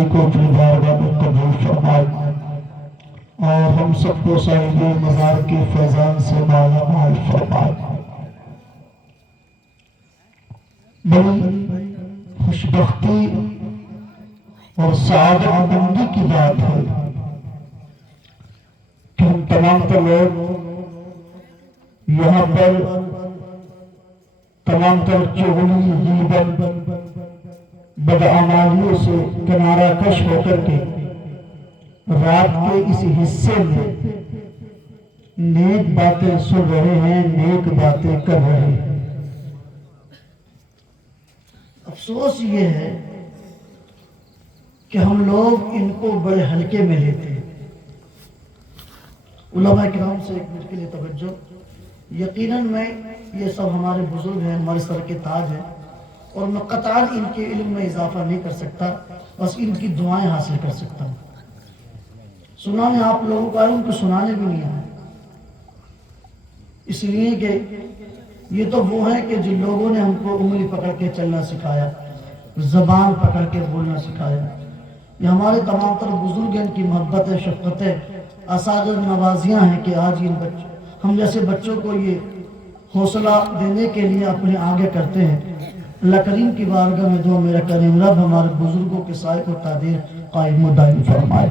حاضری کو اپنی بارگاہ میں قبول فرمائے اور ہم سب کو صاحب مزار کے فیضان سے مالا مال فرمائے۔ بڑی خوشبختی اور سعادت مندی کی بات ہے کہ ہم تمام تر لوگ یہاں پر تمام تر چغلی غیبت بدعمالیوں سے کنارہ کش ہو کر کے رات کے اس حصے میں نیک باتیں سن رہے ہیں، نیک باتیں کر رہے ہیں۔ افسوس یہ ہے کہ ہم لوگ ان کو بڑے ہلکے میں لیتے ہیں۔ علماء کرام سے ایک منٹ کے لیے توجہ۔ یقیناً میں یہ سب ہمارے بزرگ ہیں، ہمارے سر کے تاج ہیں، اور میں قطعاً ان کے علم میں اضافہ نہیں کر سکتا، بس ان کی دعائیں حاصل کر سکتا ہوں۔ سنانے آپ لوگوں کا ان کو سنانے بھی نہیں آئے، اس لیے کہ یہ تو وہ ہیں کہ جن لوگوں نے ہم کو انگلی پکڑ کے چلنا سکھایا، زبان پکڑ کے بولنا سکھایا۔ یہ ہمارے تمام تر بزرگ ان کی محبتیں، شفقتیں، اساتذہ نوازیاں ہیں کہ آج ان ہم جیسے بچوں کو یہ حوصلہ دینے کے لیے اپنے آگے کرتے ہیں۔ اللہ کریم کی بارگاہ میں دعا میرا کریم رب ہمارے بزرگوں کے سائے کو تعدیر قائم و دائم فرمائے۔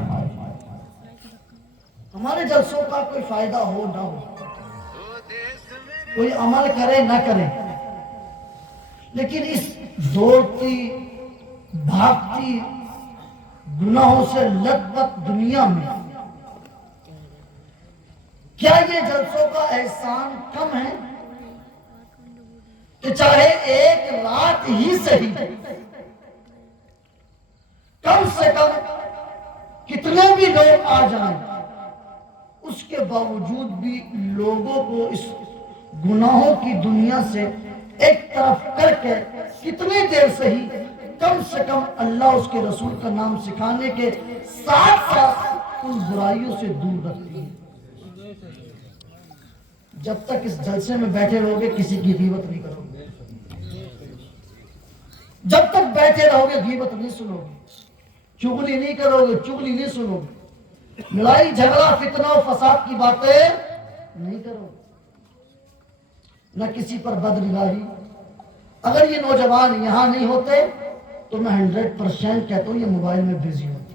ہمارے جلسوں کا کوئی فائدہ ہو نہ ہو، کوئی عمل کرے نہ کرے، لیکن اس دوڑتی بھاگتی گناہوں سے لت پت دنیا میں کیا یہ جلسوں کا احسان کم ہے کہ چاہے ایک رات ہی صحیح، کم سے کم کتنے بھی لوگ آ جائیں، اس کے باوجود بھی لوگوں کو اس گناہوں کی دنیا سے ایک طرف کر کے کتنی دیر صحیح، کم سے کم اللہ اس کے رسول کا نام سکھانے کے ساتھ ساتھ ان برائیوں سے دور رکھتی ہے۔ جب تک اس جلسے میں بیٹھے رہو گے کسی کی غیبت نہیں کرو گے، جب تک بیٹھے رہو گے غیبت نہیں سنو گے، چغلی نہیں کرو گے، چغلی نہیں سنو گے، لڑائی جھگڑا فتنہ و فساد کی باتیں نہیں کرو گے، نہ کسی پر بدنگاہی۔ اگر یہ نوجوان یہاں نہیں ہوتے تو میں 100% کہتا ہوں یہ موبائل میں بزی ہوتے،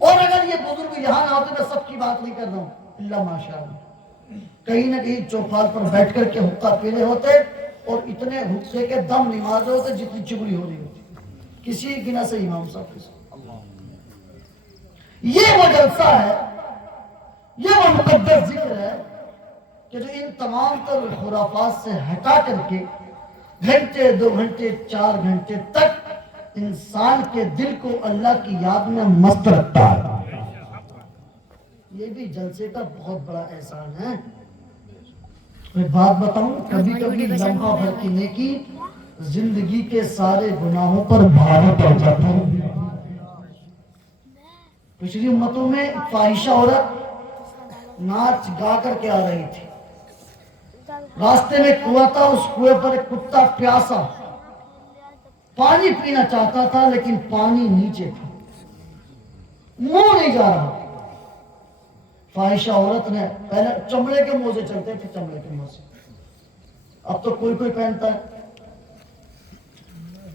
اور اگر یہ بزرگ یہاں نہ ہوتے، میں سب کی بات نہیں کر رہا ہوں، اللہ ماشاءاللہ کہیں نہ کہیں چوپال پر بیٹھ کر کے حقہ پی رہے ہوتے اور اتنے حقے کے دم نہیں مار رہے ہوتے جتنی چغلی ہو رہی ہوتی کسی گنا سے امام صاحب کے ساتھ۔ یہ وہ جلسہ ہے، یہ وہ مقدس ذکر ہے کہ جو ان تمام تر خرافات سے ہٹا کر کے گھنٹے 2 گھنٹے 4 گھنٹے تک انسان کے دل کو اللہ کی یاد میں مست رکھتا ہے۔ یہ بھی جلسے کا بہت بڑا احسان ہے۔ میں بات بتاؤں، کبھی کبھی لمحہ بھر کی نیکی زندگی کے سارے گناہوں پر بھاری پڑ جاتا ہے۔ پچھلی امتوں میں فاحشہ عورت ناچ گا کر کے آ رہی تھی، راستے میں کنواں تھا، اس کنویں پر ایک کتا پیاسا پانی پینا چاہتا تھا لیکن پانی نیچے تھا، منہ نہیں جا رہا۔ فاحشہ عورت نے پہلے چمڑے کے موزے چلتے تھے، چمڑے کے موزے، اب تو کوئی کوئی پہنتا ہے،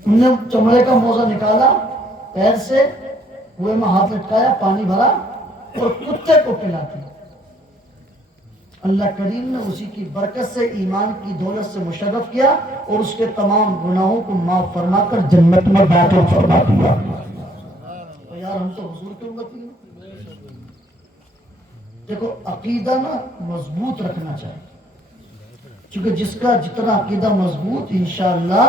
انہوں نے چمڑے کا موزہ نکالا، پیر سے کنویں میں ہاتھ لٹکایا، پانی بھرا اور کتے کو پلاتی۔ اللہ کریم نے اسی کی برکت سے ایمان کی دولت سے مشرف کیا اور اس کے تمام گناہوں کو معاف فرما کر جنت میں داخل فرما دیا۔ تو یار ہم تو حضور کی امتی ہیں۔ دیکھو عقیدہ نا مضبوط رکھنا چاہیے، کیونکہ جس کا جتنا عقیدہ مضبوط، انشاءاللہ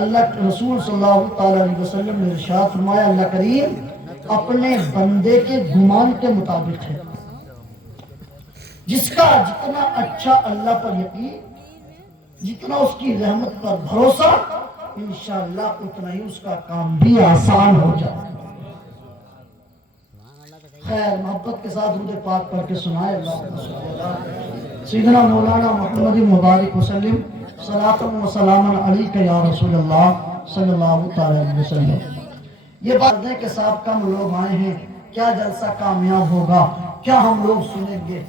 اللہ کے رسول صلی اللہ علیہ وسلم نے ارشاد فرمایا، اللہ کریم اپنے بندے کے گمان کے مطابق ہے۔ جس کا جتنا اچھا اللہ پر یقین، جتنا اس کی رحمت پر بھروسہ، انشاءاللہ اتنا ہی اس کا کام بھی آسان ہو جائے۔ خیر محبت کے ساتھ درود پاک پڑھ کے سنائے، اللہ سیدنا مولانا محمد مبارک وسلم صلاۃ و سلام علیک یا رسول اللہ صلی اللہ علیہ وسلم۔ یہ بات ہے کہ صاحب کم لوگ آئے ہیں، کیا جلسہ کامیاب ہوگا، کیا ہم لوگ سنیں گے؟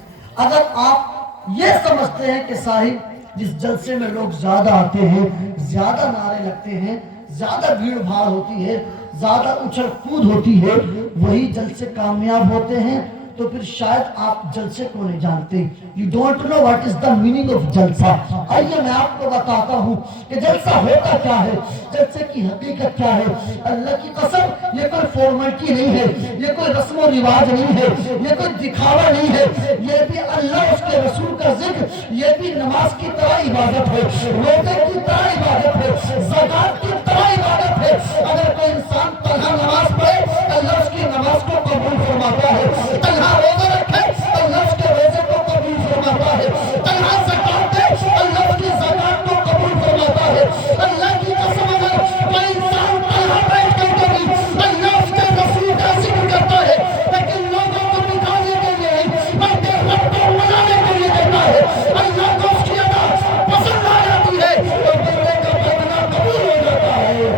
اگر آپ یہ سمجھتے ہیں کہ صاحب جس جلسے میں لوگ زیادہ آتے ہیں، زیادہ نعرے لگتے ہیں، زیادہ بھیڑ بھاڑ ہوتی ہے، زیادہ اچھل کود ہوتی ہے، وہی جلسے کامیاب ہوتے ہیں، تو پھر شاید آپ جلسے کو نہیں جانتے. You don't know what is the meaning of جلسہ. آئیے میں آپ کو بتاتا ہوں کہ جلسہ ہوتا کیا ہے، جلسے کی حقیقت کیا ہے. اللہ کی قسم یہ کوئی فارمیلٹی نہیں ہے، یہ کوئی رسم و رواج نہیں ہے، یہ کوئی دکھاوا نہیں ہے، یہ بھی اللہ اس کے رسول کا ذکر، یہ بھی نماز کی طرح عبادت ہے، روزے کی طرح عبادت ہے، زکات کی طرح عبادت ہے. اگر کوئی انسان تنہا نماز پڑھے اللہ اس کی نماز کو قبول فرماتا ہے، تنہا روزہ رکھے اللہ اس کے روزے کو قبول فرماتا ہے، تنہا زکات دے اللہ اس کی زکات کو قبول فرماتا ہے. اللہ کی قسم اگر کوئی انسان تنہا بیٹھ کر کے بھی اللہ اس کے رسول کا ذکر کرتا ہے لیکن لوگوں کو دکھانے کے لیے بلکہ رب کو منانے کے لیے کرتا ہے، اللہ کو اس کی ادا پسند آ جاتی ہے اور بندے کا بدنہ قبول ہو جاتا ہے.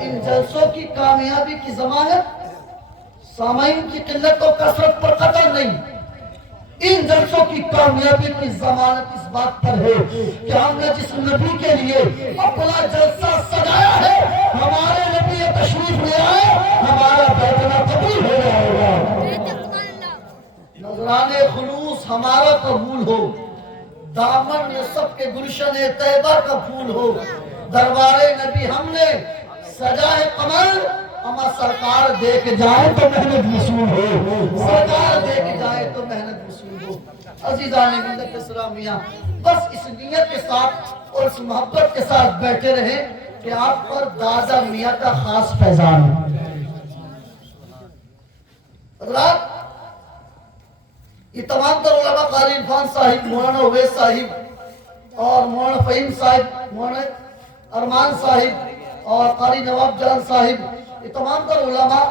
ان جلسوں کی کامیابی کی ضمانت سامعین کی قلت و کثرت پر قطع نہیں، ان جلسوں کی کامیابی کی ضمانت اس بات پر ہے کہ ہم نے جس نبی کے لیے اپنا جلسہ سجایا ہے، ہمارے نبی تشریف لے آئے، ہمارا بیٹھنا قبول ہو جائے گا. نذران خلوص ہمارا قبول ہو، دامن نصب کے گلشن طیبہ کا پھول ہو، دربار نبی ہم نے سجائے قمر، اما سرکار دیکھ جائے تو محنت وصول ہو، سرکار دیکھ جائے تو محنت وصول ہو. عزیزان ملت اسلامیہ، بس اس نیت کے ساتھ اور اس محبت کے ساتھ بیٹھے رہیں کہ آپ پر دادا میاں کا خاص فیضان ہو. حضرات، یہ تمام تر علماء، قاری عرفان صاحب، مولانا اویس صاحب اور مولانا فہیم صاحب، مولانا ارمان صاحب اور قاری نواب جان صاحب، یہ تمام تر علماء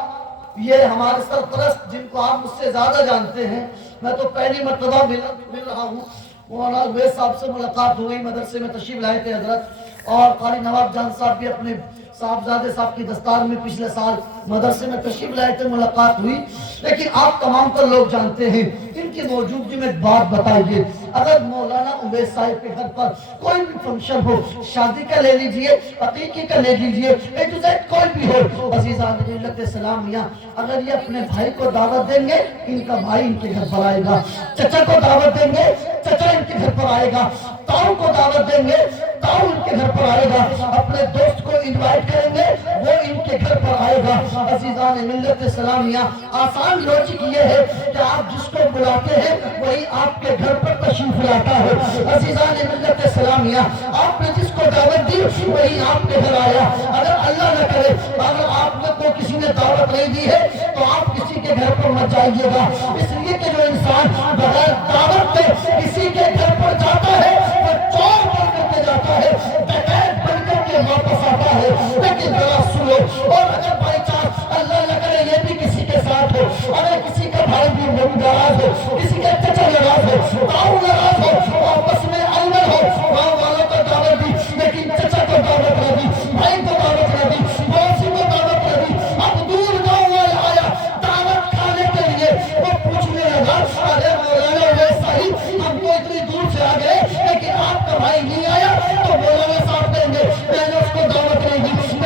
یہ ہمارے سرپرست جن کو آپ مجھ سے زیادہ جانتے ہیں. میں تو پہلی مرتبہ مل رہا ہوں. مولانا اویس صاحب سے ملاقات ہوئی، مدرسے میں تشریف لائے تھے حضرت، اور قاری نواب جان صاحب بھی اپنے صاحبزادے صاحب کی دستار میں پچھلے سال مدرسے میں تشریف لائے تھے، ملاقات ہوئی. لیکن آپ تمام تر لوگ جانتے ہیں ان کی موجودگی میں ایک بات بتائیے، اگر مولانا اویس صاحب کے گھر پر کوئی بھی فنکشن ہو، شادی کا لے لیجئے، عقیقے کا لے لیجئے، اے ٹو زیڈ کوئی بھی ہو، عزیزان ملت اسلامیہ، اگر یہ اپنے بھائی کو دعوت دیں گے ان کا بھائی ان کے گھر پر آئے گا، چچا کو دعوت دیں گے چچا ان کے گھر پر آئے گا، تاؤ کو دعوت دیں گے تاؤ ان کے گھر پر آئے گا، اپنے دوست کو انوائٹ کریں گے وہ ان کے گھر پر آئے گا. عزیزان ملت اسلامیہ، آسان لوجک یہ ہے کہ آپ جس کو بلاتے ہیں وہی آپ کے گھر پر تشریف لاتا ہے. عزیزان ملت اسلامیہ، آپ نے جس کو دعوت دی وہی آپ کے گھر آیا. اگر اللہ نہ کرے اگر آپ کو کسی نے دعوت نہیں دی ہے تو آپ کسی کے گھر پر مت جائیے گا، اس لیے کہ جو انسان بغیر دعوت کے کسی کے گھر پر جاتا ہے وہ چور بن کر کے جاتا ہے، ڈکیت بن کر کے واپس آتا ہے. لیکن ذرا سنو، اور اگر بائی چانس اللہ نہ کرے یہ بھی کسی کے ساتھ ہو، اگر کسی کا بھائی بھی ناراض ہو، کسی کا چچا ناراض ہو، تاؤ ناراض ہو، آپس میں اندر ہو، گاؤں والوں کو دعوت دی لیکن چچا کو دعوت نہ دی، بھائی کو دعوت نہ دی، پڑوسی کو دعوت نہ دی، اب دور گاؤں والا آیا دعوت کھانے کے لیے، وہ پوچھنے لگا ارے مولانا اویس صاحب ہم تو اتنی دور سے آ گئے لیکن آپ کا بھائی نہیں آیا، تو مولانا صاحب کہیں گے میں نے اس کو دعوت نہیں دی،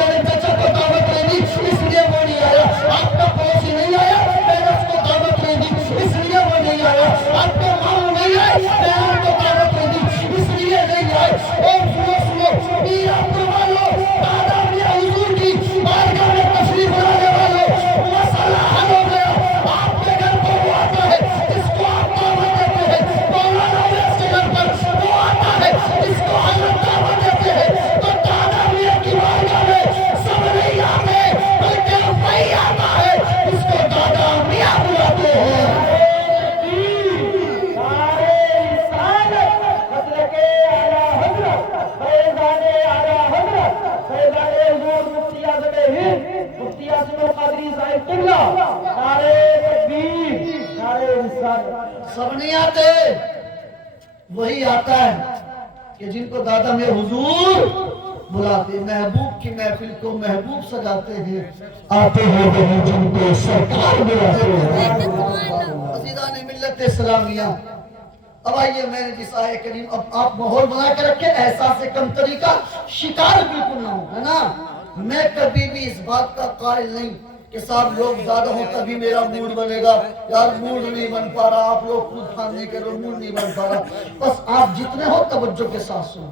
عاصم القادری صاحب قبلہ، نعرہ تکبیر، نعرہ رسالت۔ سب نہیں آتے، وہی آتا ہے کہ جن کو دادا میں حضور بلاتے، محبوب کی محفل کو محبوب سجاتے ہیں، آتے ہیں وہی جن کو سرکار بلاتے ہیں۔ عزیزان ملت اسلامیہ، اب آئیے، میں نے جس آئے کریم، اب آپ ماحول بنا کے رکھے، احساس کمتری کا شکار بالکل نہ ہو، ہے نا۔ میں کبھی بھی اس بات کا قائل نہیں کہ صاحب لوگ زیادہ ہوں تبھی میرا موڈ بنے گا، یار موڈ نہیں بن پا رہا، آپ لوگ خود خان نہیں کر رہے، موڈ نہیں بن پا رہا۔ بس آپ جتنے ہو توجہ کے ساتھ سنو۔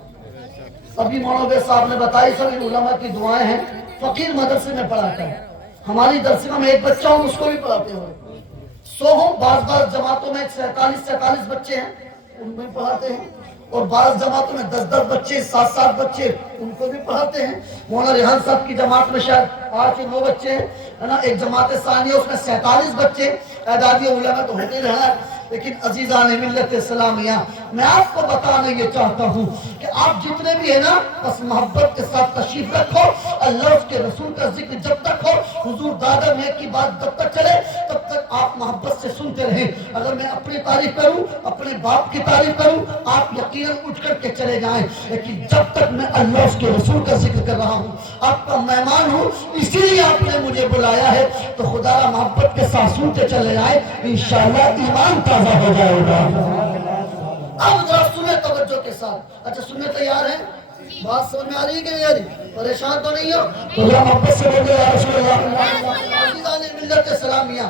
ابھی مولوی صاحب نے بتائی سب علماء کی دعائیں ہیں، فقیر مدرسے میں پڑھاتا ہے، ہماری درسے میں ایک بچہ ہوں، اس کو بھی پڑھاتے ہوں، 100 ہوں، بعض جماعتوں میں 47 بچے ہیں، ان کو بھی پڑھاتے ہیں، اور بعض جماعتوں میں 10 بچے، 7 بچے، ان کو بھی پڑھاتے ہیں۔ مولانا ریحان صاحب کی جماعت میں شاید 8 بچے ہیں، ہے نا، ایک جماعت ثانیہ اس میں 47 بچے، اعدادی علماء تو ہوتے رہا ہے۔ لیکن عزیزان ملت اسلامیہ، میں آپ کو بتانا یہ چاہتا ہوں کہ آپ جتنے بھی ہیں نا، بس محبت کے ساتھ تشریف رکھو، اللہ اس کے رسول کا ذکر جب تک ہو، حضور دادا میں کی بات جب تک چلے، تب تک آپ محبت سے سنتے رہیں۔ اگر میں اپنی تعریف کروں، اپنے باپ کی تعریف کروں، آپ یقیناً اٹھ کر کے چلے جائیں، لیکن جب تک میں اللہ اس کے رسول کا ذکر کر رہا ہوں، آپ کا مہمان ہوں، اسی لیے آپ نے مجھے بلایا ہے، تو خدا را محبت کے ساتھ سنتے چلے جائیں، انشاءاللہ ایمان تازہ ہو جائے گا۔ اب ذرا سنیں توجہ کے ساتھ۔ اچھا سننے تیار ہیں؟ بات سمجھ میں آ رہی ہے کہ نہیں آ رہی؟ پریشان تو نہیں ہو؟ تو ذرا محبت سے بولے یا رسول اللہ۔ عزیزان ملت اسلامیہ،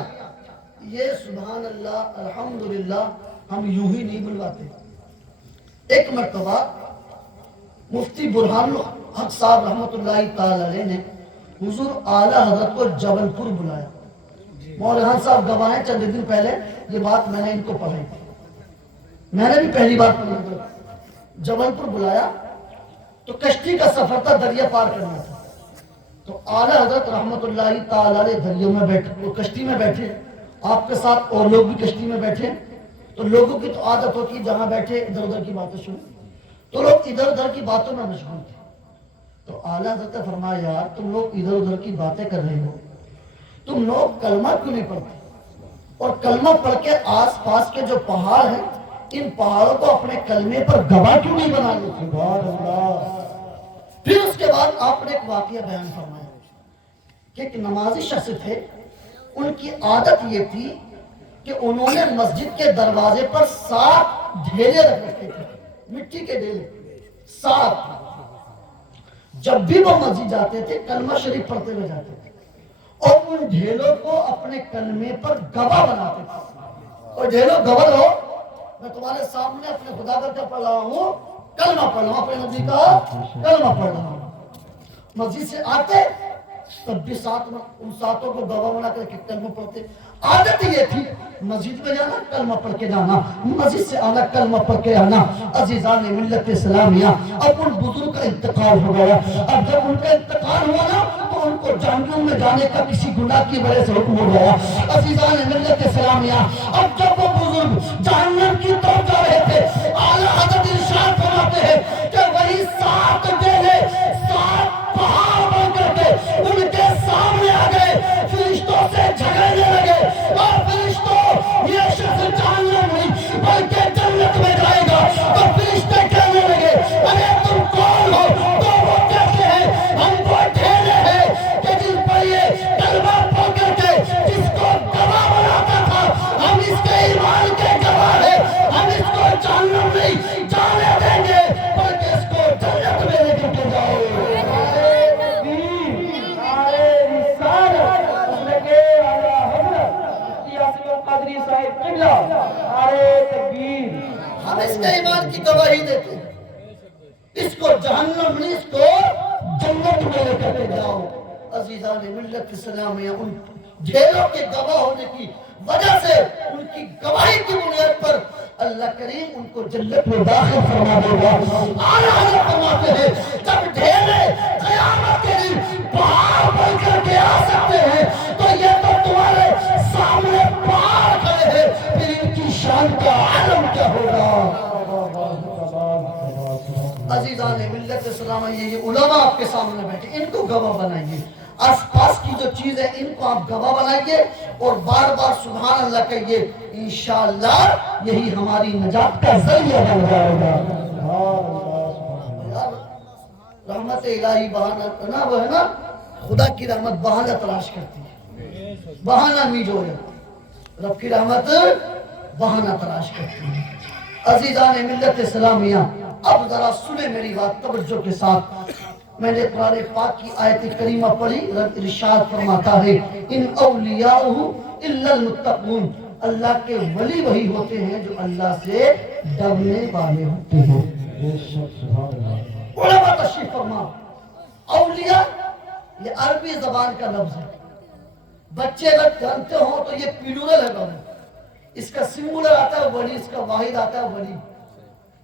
یہ سبحان اللہ الحمدللہ ہم یوں ہی نہیں بلواتے۔ ایک مرتبہ مفتی برہان الحق صاحب رحمۃ اللہ تعالی علیہ نے حضور اعلیٰ حضرت کو جبل پور بلایا۔ مولانا صاحب گواہ ہیں، چند دن پہلے یہ بات میں نے ان کو پڑھائی تھی، میں نے بھی پہلی بات پڑھی تھی۔ جبل پور بلایا تو کشتی کا سفر تھا، دریا پار کرنا تھا، تو اعلیٰ حضرت رحمۃ اللہ تعالی علیہ دریوں میں بیٹھے، وہ کشتی میں بیٹھے، آپ کے ساتھ اور لوگ بھی کشتی میں بیٹھے، تو لوگوں کی تو عادت ہوتی ہے جہاں بیٹھے ادھر ادھر کی باتیں سنیں، تو لوگ ادھر ادھر کی باتوں میں مشغول تھے۔ تو اعلیٰ حضرت نے فرمایا، یار تم لوگ ادھر ادھر کی باتیں کر رہے ہو، تم لوگ کلمہ کیوں نہیں پڑھتے، اور کلمہ پڑھ کے آس پاس کے جو پہاڑ ہیں، ان پہاڑوں کو اپنے کلمے پر گواہ کیوں نہیں بنا لیتے؟ سبحان اللہ۔ پھر اس کے بعد آپ نے ایک واقعہ بیان فرمایا کہ ایک نمازی شخص تھے، ان کی عادت یہ تھی کہ انہوں نے مسجد کے دروازے پر 7 ڈھیلے رکھ رکھے تھے، مٹی کے ڈھیلے 7۔ جب بھی وہ مسجد جاتے تھے کلمہ شریف پڑھتے ہوئے جاتے تھے، اور ان ڈھیلوں کو اپنے کلمے پر گواہ بناتے تھے۔ اور ڈھیلوں گواہ رہو، میں تمہارے سامنے اپنے خدا کا کیا پڑھ رہا ہوں، کلمہ پڑھ رہا ہوں، اپنے نبی کا کلمہ پڑھ رہا ہوں۔ مسجد سے آتے تب بھی ان 7 کو گواہ بنا کر کے کلمہ پڑھتے۔ عادت یہ تھی مسجد میں جانا کلمہ پڑھ کے جانا، مسجد سے آنا کلمہ پڑھ کے آنا۔ عزیزان ملت اسلامیہ، اب ان بزرگ کا انتقال ہو گیا، اب جب ان کا انتقال ہوا نا تو ان کو جہنم میں جانے کا کسی گناہ کی وجہ سے حکم ہو گیا۔ عزیزان ملت اسلامیہ، اب جب وہ بزرگ جہنم کی طرف جا رہے تھے، اعلیٰ حضرت ارشاد فرماتے ہیں کہ وہی 7 ڈیلے 7 پہاڑ بن کر کے ان کے سامنے آ گئے، فرشتوں سے جھگڑنے لگے، اور فرشتوں یہ شخص جہنم نہیں بلکہ جنت میں جائے گا، تو فرشتے کہنے لگے ارے تم کون ہو؟ تو وہ کہتے ہیں ہم وہ ڈھیلے ہیں کہ جن پر یہ کلمہ پڑھ کر کے جس کو گواہ بناتا تھا، ہم اس کے ایمان کے گواہ ہیں، ہم اس کو جہنم نہیں جانے دیں گے بلکہ اس کو جنت میں لے کر کے جاؤ۔ ہم اس کے ایمان کی گواہی دیتے ہیں، اس کو جہنم نہیں اس کو جنت میں لے کر کے جاؤ۔ عزیزان ملت اسلامیہ، ان ڈھیروں کے گواہ ہونے کی وجہ سے، ان کی گواہی کی بنیاد پر اللہ کریم ان کو جنت میں داخل فرما دے گا۔ اعلیٰ حضرت فرماتے ہیں جب ڈھیرے قیامت کے دن پہاڑ بن کر کے آ سکتے ہیں تو یہ تو تمہارے سامنے پہاڑ کھڑے ہیں، پھر ان کی شان کا عالم کیا ہوگا؟ عزیزان ملت اسلام، یہ علماء آپ کے سامنے بیٹھے، ان کو گواہ بنائیے۔ آس پاس کی جو چیزیں ان کو آپ گواہ بنائیے اور بار بار سبحان اللہ کہیے، انشاءاللہ یہی ہماری نجات کا ذریعہ بن جائے گا۔ رحمت الہی بہانہ نا، وہ ہے نا خدا کی رحمت بہانہ تلاش کرتی ہے، بہانہ نہیں جو ہے، رب کی رحمت بہانہ تلاش کرتی ہے۔ عزیزان ملت اسلامیہ، اب ذرا سنیں میری بات توجہ کے ساتھ۔ میں نے قرآن پاک کی آیت کریمہ پڑھی، رب ارشاد فرماتا ہے ان اولیاءہ الا المتقون، اللہ کے ولی وہی ہوتے ہیں جو اللہ سے ڈرنے والے ہوتے ہیں۔ علماء تشریف فرما، اولیاء یہ عربی زبان کا لفظ ہے، بچے اگر جانتے ہوں تو یہ پلورل ہے لفظ، اس کا سنگولر آتا ہے ولی، اس کا واحد آتا ہے ولی،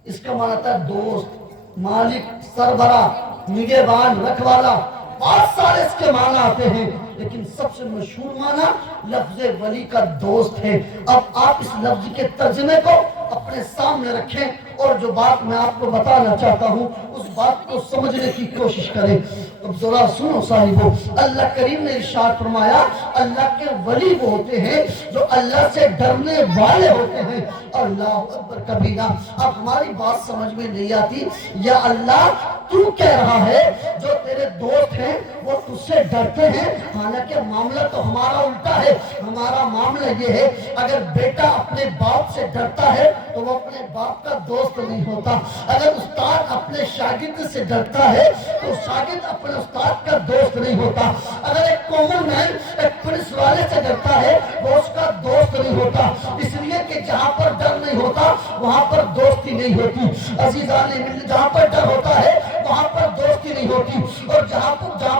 اس کا معنی آتا ہے دوست، مالک، سربراہ، نگہبان، رکھوالا، بہت سارے اس کے معنی آتے ہیں، لیکن سب سے مشہور معنی لفظ ولی کا دوست ہے۔ اب آپ اس لفظ کے ترجمے کو اپنے سامنے رکھیں اور جو بات میں آپ کو بتانا چاہتا ہوں اس بات کو سمجھنے کی کوشش کریں۔ اب ذرا سنو صاحبو، اللہ کریم نے ارشاد فرمایا اللہ کے ولی وہ ہوتے ہیں جو اللہ سے ڈرنے والے ہوتے ہیں۔ اللہ اکبر کبیرہ، اب ہماری بات سمجھ میں نہیں آتی، یا اللہ تو کہہ رہا ہے جو تیرے دوست ہیں وہ تجھ سے ڈرتے ہیں، حالانکہ معاملہ تو ہمارا الٹا ہے۔ ہمارا معاملہ یہ ہے اگر بیٹا اپنے باپ سے ڈرتا ہے تو وہ اپنے باپ کا دوست نہیں ہوتا، اگر استاد اپنے شاگرد سے ڈرتا ہے تو شاگرد اپنے استاد کا دوست نہیں ہوتا، اگر ایک کامن مین ایک پولیس والے سے ڈرتا ہے وہ اس کا دوست نہیں ہوتا، اس لیے کہ جہاں پر ڈر نہیں ہوتا وہاں پر دوستی نہیں ہوتی۔ عزیزان ملت، جہاں پر ڈر ہوتا ہے وہاں پر دوستی نہیں ہوتی، اور جہاں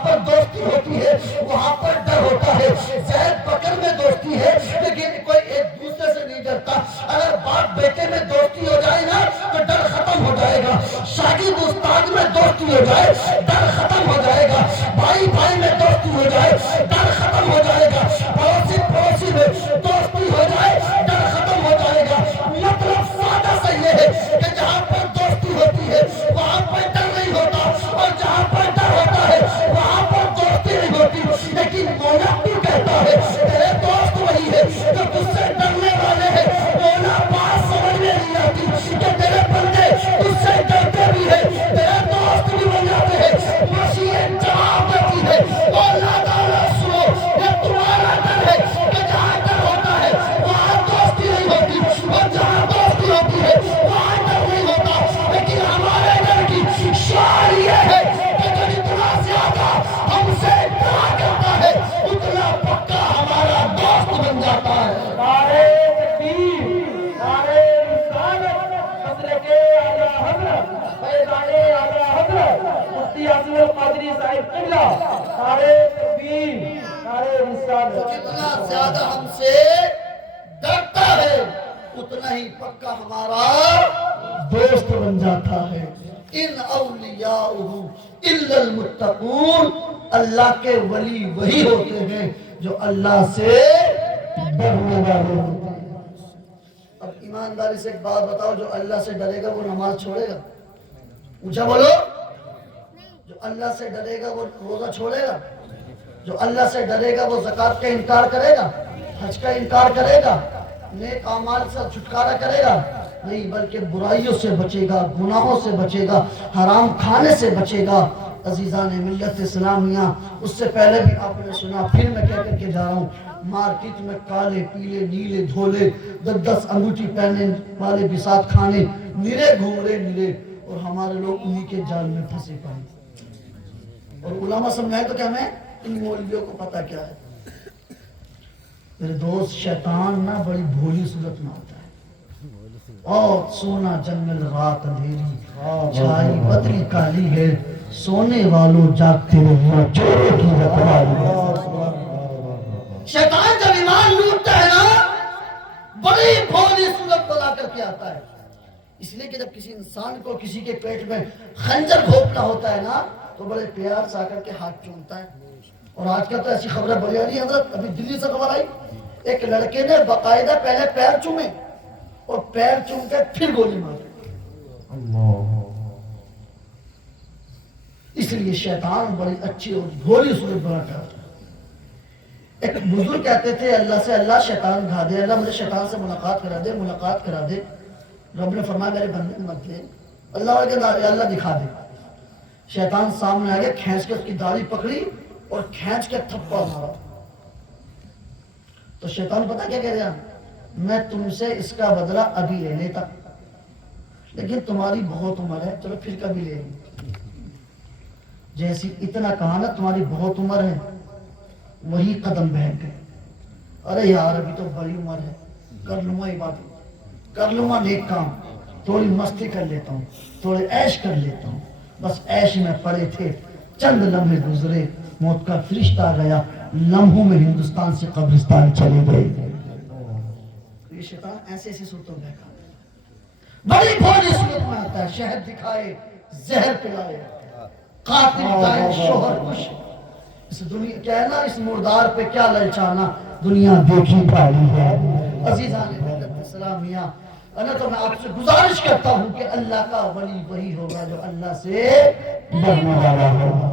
پر دوستی ہوتی ہے وہاں پر ڈر ہوتا ہے۔ زید بکر میں دوستی ہے لیکن کوئی ایک دوسرے سے نہیں ڈرتا، اگر باپ بیٹے میں دوستی ہو جائے نا تو ڈر ختم ہو جائے گا، شاگرد استاد میں دوستی ہو جائے ڈر ختم ہو جائے گا، بھائی بھائی میں دوستی ہو جائے ڈر ختم ہو جائے گا، پڑوسی پڑوسی میں دوستی ہو جائے ڈر ختم ہو جائے گا۔ مطلب سادہ سا یہ ہے کہ جہاں پر دوستی ہوتی ہے وہاں پر ڈر نہیں ہوتا، اور جہاں پر ڈر ہوتا ہے وہاں پر دوستی نہیں ہوتی۔ لیکن مولا بھی کہتا ہے تیرے دوست وہی ہے جو تجھ سے ڈرنے والے ہیں۔ مولا بات سمجھ میں نہیں آتی کہ تیرے بندے تجھ سے ڈرتے بھی ہیں، تیرے دوست بھی بن جاتے ہیں۔ مسیح جواب دیتی ہے اولاد اللہ سنو، یہ تمہارا ڈر ہے کہ جہاں ڈر ہوتا ہے وہاں دوستی نہیں ہوتی، اور جہاں دوستی ہوتی ہے وہاں ڈر نہیں ہوتا۔ لیکن ہمارے ڈر کی شعار یہ ہے کہ جو جتنا زیادہ ہم سے ڈرا کرتا ہے اتنا پکا ہمارا دوست بن جاتا ہے۔ نعرے تکبیر، نعرے رسالت، حضرت اعلیٰ حضرت فیضان اعلیٰ حضرت مفتی عبد القادری صاحب قبلہ، نعرے تکبیر، نعرے رسالت۔ جتنا زیادہ ہم سے ڈرتا ہے اتنا ہی پکا ہمارا دوست بن جاتا ہے۔ ان اولیاءہ الا المتقون، اللہ کے ولی وہی ہوتے ہیں جو اللہ سے ڈرنے والے ہوتے ہیں۔ اب ایمانداری سے ایک بات بتاؤ، جو اللہ سے ڈرے گا وہ نماز چھوڑے گا؟ اونچا بولو۔ جو اللہ سے ڈرے گا وہ روزہ چھوڑے گا؟ جو اللہ سے ڈرے گا وہ زکوٰۃ کا انکار کرے گا، حج کا انکار کرے گا، نیک اعمال سے چھٹکارا کرے گا؟ نہیں، بلکہ برائیوں سے بچے گا، گناہوں سے بچے گا، حرام کھانے سے بچے گا۔ عزیزان ملت اسلامیہ، اس سے پہلے بھی آپ نے سنا، پھر میں کہہ کر کے جا رہا ہوں، مارکیٹ میں کالے پیلے نیلے دھولے 10 انگوٹھی پہننے والے بساط کھانے نرے گھوم رہے نرے، اور ہمارے لوگ انہی کے جال میں پھنسے پائے۔ اور علماء سمجھائے تو کیا ہمیں ان مولویوں کو پتہ کیا ہے؟ میرے دوست، شیطان نہ بڑی بھولی صورت میں ہوتا ہے۔ اور سونا جنگل رات اندھیری، چھائی بدری کالی ہے، سونے والوں جاگتے رہو چورے کی رتوالی۔ شیطان جب ایمان لوٹتا ہے نا بڑی بھولی صورت بنا کر کے آتا ہے، اس لیے کہ جب کسی انسان کو کسی کے پیٹ میں خنجر گھونپنا ہوتا ہے نا تو بڑے پیار سے آ کر کے ہاتھ چومتا ہے۔ اور آج کل تو ایسی خبریں بڑی آ رہی ہیں حضرت، ابھی دلی سے خبر آئی، ایک لڑکے نے باقاعدہ پہلے پیر چومے اور پیر چوم کے پھر گولی ماری۔ اس اس لیے شیطان بڑی اچھی اور بھولی صورت بناتا ہے. ایک بزرگ کہتے تھے اللہ سے, اللہ شیطان کھا دے, اللہ مجھے شیطان سے ملاقات کرا دے, ملاقات کرا دے. رب نے فرمایا میرے بندے مت دے. اللہ کے اللہ دکھا دے. شیطان سامنے آ گیا, کھینچ کے اس کی داڑھی پکڑی اور کھینچ کے تھپڑ مارا. تو شیطان پتہ کیا کہہ رہا, میں تم سے اس کا بدلہ ابھی لے لیتا, لیکن تمہاری بہت عمر ہے, چلو پھر کبھی لے لیں. جیسی اتنا کہا نا تمہاری بہت عمر ہے, وہی قدم بہن گئے. ارے یار ابھی تو بڑی عمر ہے, کر لوں گا عبادت, کر لوں گا نیک کام, تھوڑی مستی کر لیتا ہوں, تھوڑے عیش کر لیتا ہوں. بس عیش میں پڑے تھے, چند لمحے گزرے, موت کا فرشتہ آ گیا, لمحوں میں ہندوستان سے قبرستان چلے گئے. یہ شیطان ایسے ایسی صورتوں میں کھا بڑی بھولی صورت میں آتا ہے. شہد دکھائے, زہر پلائے, قاتل دائیں, شوہر کش. اس دنیا کیا ہے نا, اس مردار پہ کیا للچانا, دنیا دیکھی پائی ہے. عزیزان اسلامیہ, انا تو میں آپ سے گزارش کرتا ہوں کہ اللہ کا ولی وہی ہوگا جو اللہ سے ڈرنے والا ہوگا.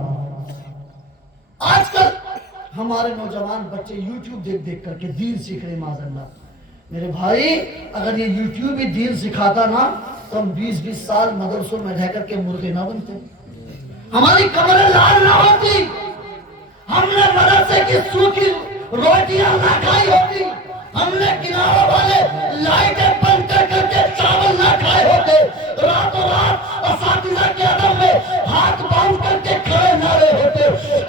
آج کل ہمارے نوجوان بچے یوٹیوب دیکھ دیکھ کر کے دین سیکھ رہے. معاذ اللہ میرے بھائی, اگر یہ یوٹیوب ہی دین سکھاتا نا تو ہم 20-20 سال مدرسوں میں رہ کر کے مرغے نہ بنتے, ہماری کمریں لال نہ ہوتی, ہم نے مدرسے کی سوکھی روٹیاں نہ کھائی ہوتی, ہم نے کناروں والے لائٹیں بند کر کر کے چاول نہ کھائے ہوتے, راتوں رات اساتذہ کے ادب میں ہاتھ باندھ کر کے کھڑے نہ رہے ہوتے.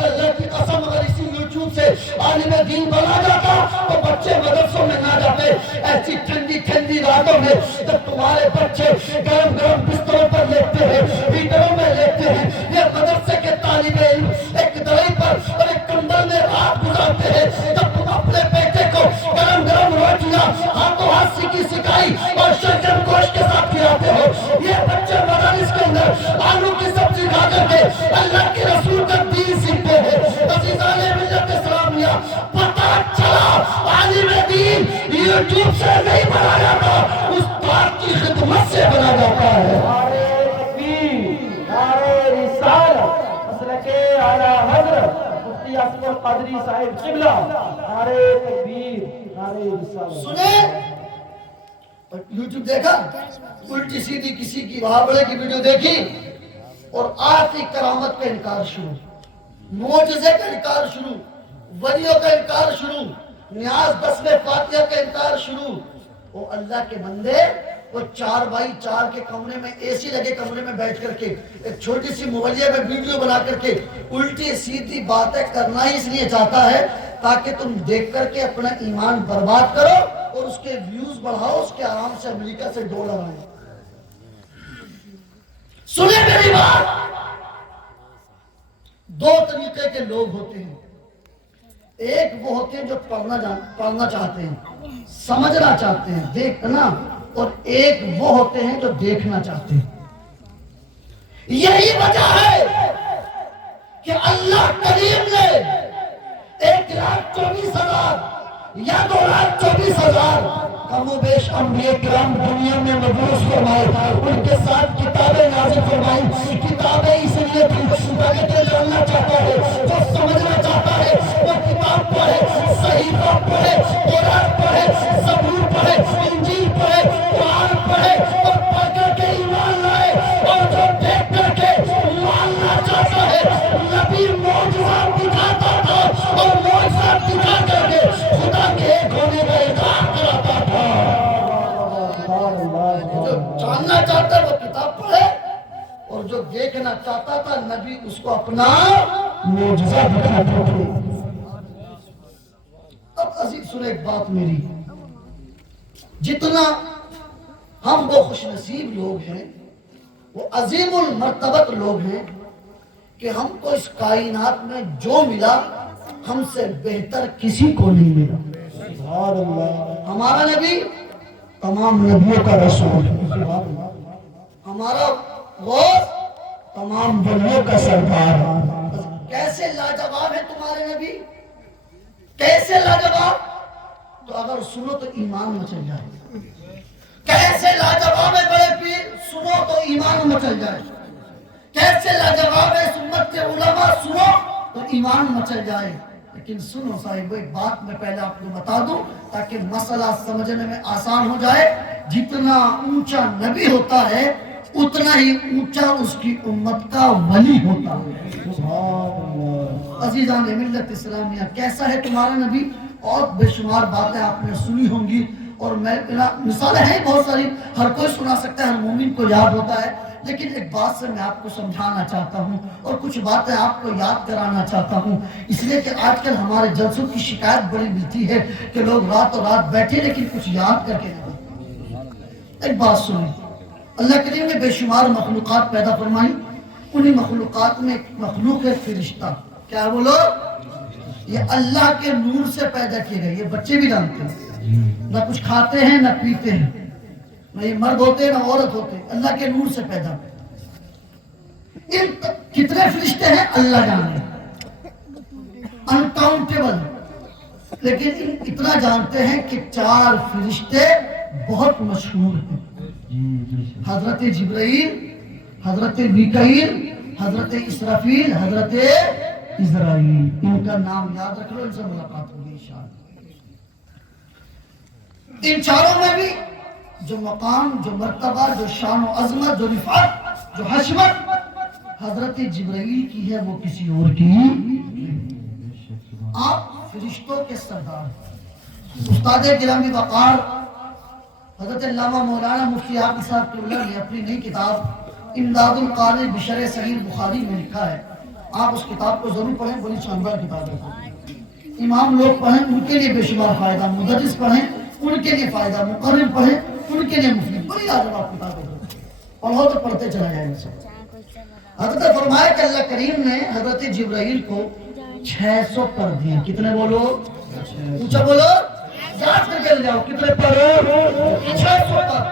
اللہ کی قسم اگر اسی یوٹیوب سے عالم دین بنا جاتا تو بچے مدرسوں میں نہ جاتے. ایسی ٹھنڈی ٹھنڈی راتوں میں جب تمہارے بچے گرم گرم بستروں پر لیٹتے ہیں, ہیٹروں میں لیٹتے ہیں, یہ مدرسے کے طالب علم ایک دوائی پر اور ایک کمبل میں رات گزارتے ہیں, جب تم اپنے بیٹے کو گرم گرم روٹیاں ہاتھوں ہاتھ سکی سکائی اور شلجم گوشت کے ساتھ کھلاتے ہو, یہ بچے مدارس کے اندر آلو کی سبزی کھا کر کے اللہ کے رسول کا دین سیکھتے ہیں. عزیزان ملت اسلامیہ, پتہ چلا عالم دین یوٹیوب سے نہیں بنا جاتا, استاد کی خدمت سے بنا جاتا ہے. نعرے تکبیر, نعرے رسالت, مسلک اعلی حضرت مفتی آصف القادری صاحب قبلہ, نعرے تکبیر, نعرے رسالت. سنیں, یوٹیوب دیکھا, الٹی سیدھی کسی کی وہاں بڑے کی ویڈیو دیکھی اور آتی کرامت کا انکار شروع, معجزے کا انکار شروع, ولیوں کا انکار شروع, نیاز 10 فاتحہ کا انکار شروع. وہ اللہ کے بندے, وہ 4x4 کے کمرے میں اے سی لگے کمرے میں بیٹھ کر کے ایک چھوٹی سی موبائل میں ویڈیو بنا کر کے الٹی سیدھی باتیں کرنا ہی اس لیے چاہتا ہے تاکہ تم دیکھ کر کے اپنا ایمان برباد کرو اور اس کے ویوز بڑھاؤ, اس کے آرام سے امریکہ سے ڈالر آئے. سنیں میری بات, 2 طریقے کے لوگ ہوتے ہیں. ایک وہ ہوتے ہیں جو پڑھنا چاہتے ہیں, سمجھنا چاہتے ہیں, دیکھنا, اور ایک وہ ہوتے ہیں جو دیکھنا چاہتے ہیں. یہی وجہ ہے کہ اللہ کریم نے 1,24,000 یا 2,24,000 کم و بیش انبیاء کرام دنیا میں مبعوث فرمائے, ان کے ساتھ کتابیں نازل فرمائی. کتابیں اس لیے تھی تاکہ جو جاننا چاہتا ہے, جو سمجھنا چاہتا ہے, وہ کتاب پڑھے, صحیفہ پڑھے, قرآن پڑھے, زبور پڑھے, انجیل پڑھے, قرآن پڑھے اور پڑھ کر کے ایمان لائے. اور جو دیکھ کر کے ماننا چاہتا ہے, نبی معجزات دکھاتا تھا اور معجزات دکھا کر کے خدا کے ایک ہونے کا اقرار کراتا تھا. جو جاننا چاہتا ہے وہ کتاب پڑھے, اور جو دیکھنا چاہتا تھا نبی اس کو اپنا معجزہ دکھاتا تھا. اب عزیز سن ایک بات میری, جتنا ہم وہ خوش نصیب لوگ ہیں, وہ عظیم المرتبت لوگ ہیں کہ ہم کو اس کائنات میں جو ملا ہم سے بہتر کسی کو نہیں ملا. ہمارا نبی تمام نبیوں کا رسول, ہمارا غوث تمام ولیوں کا سردار. کیسے لاجواب ہے تمہارے نبی, کیسے لاجواب, تو اگر سنو تو ایمان مچل جائے. کیسے لاجواب ہے بڑے پیر, سنو تو ایمان مچل جائے. کیسے لاجواب ہے اس امت کے علماء، سنو تو ایمان مچل جائے۔ لیکن سنو صاحب، ایک بات میں پہلے آپ کو بتا دوں تاکہ مسئلہ سمجھنے میں آسان ہو جائے۔ جتنا اونچا نبی ہوتا ہے اتنا ہی اونچا اس کی امت کا ولی ہوتا ہے۔ عزیزان ملت اسلامیہ، کیسا ہے تمہارا نبی؟ اور بے شمار باتیں آپ نے سنی ہوں گی، اور میں مثالیں ہیں بہت ساری، ہر کوئی سنا سکتا ہے، ہر مومن کو یاد ہوتا ہے۔ لیکن ایک بات سے میں آپ کو سمجھانا چاہتا ہوں اور کچھ باتیں آپ کو یاد کرانا چاہتا ہوں، اس لیے کہ آج کل ہمارے جلسوں کی شکایت بڑی ملتی ہے کہ لوگ رات اور رات بیٹھے لیکن کچھ یاد کر کے نہیں۔ ایک بات سنیں، اللہ کریم نے بے شمار مخلوقات پیدا فرمائی، انہی مخلوقات میں ایک مخلوق ہے فرشتہ۔ کیا بولو؟ یہ اللہ کے نور سے پیدا کیے گئے، یہ بچے بھی جانتے ہیں، نہ کچھ کھاتے ہیں نہ پیتے ہیں، نہ یہ مرد ہوتے ہیں نہ عورت ہوتے ہیں، اللہ کے نور سے پیدا۔ ان کتنے فرشتے ہیں اللہ جانے، انکاؤنٹیبل، لیکن اتنا جانتے ہیں کہ 4 فرشتے بہت مشہور ہیں، حضرت جبرائیل، حضرت میکائیل، حضرت اسرافیل، حضرت اسرائیل۔ ان کا نام یاد رکھ لو، ان سے ملاقات ہوگی انشاءاللہ۔ ان چاروں میں بھی جو مقام، جو مرتبہ، جو شان و عظمت، جو رفعت، جو حشمت حضرت جبرائیل کی ہے وہ کسی اور کی نہیں۔ آپ فرشتوں کے سردار ہیں۔ استاد گرامی وقار حضرت علامہ مولانا مفتی عاقل صاحب قبلہ نے اپنی نئی کتاب امداد القاری بشرح صحیح بخاری میں لکھا ہے، آپ اس کتاب کو ضرور پڑھیں، بڑی شاندار کتاب ہے۔ امام لوگ پڑھیں ان کے لیے بے شمار فائدہ، مدرس پڑھیں ان کے لیے فائدہ، مقرر پڑھیں ان کے لیے مفید، بڑی لاجواب کتاب ہے، پڑھو تو پڑھتے چلا جائیں گے۔ حضرت فرمایا کہ اللہ کریم نے حضرت جبرائیل کو 600 پر دیا۔ کتنے بولو؟ اونچا بولو، یاد کر کے لے جاؤ، کتنے پر؟ 600 پر۔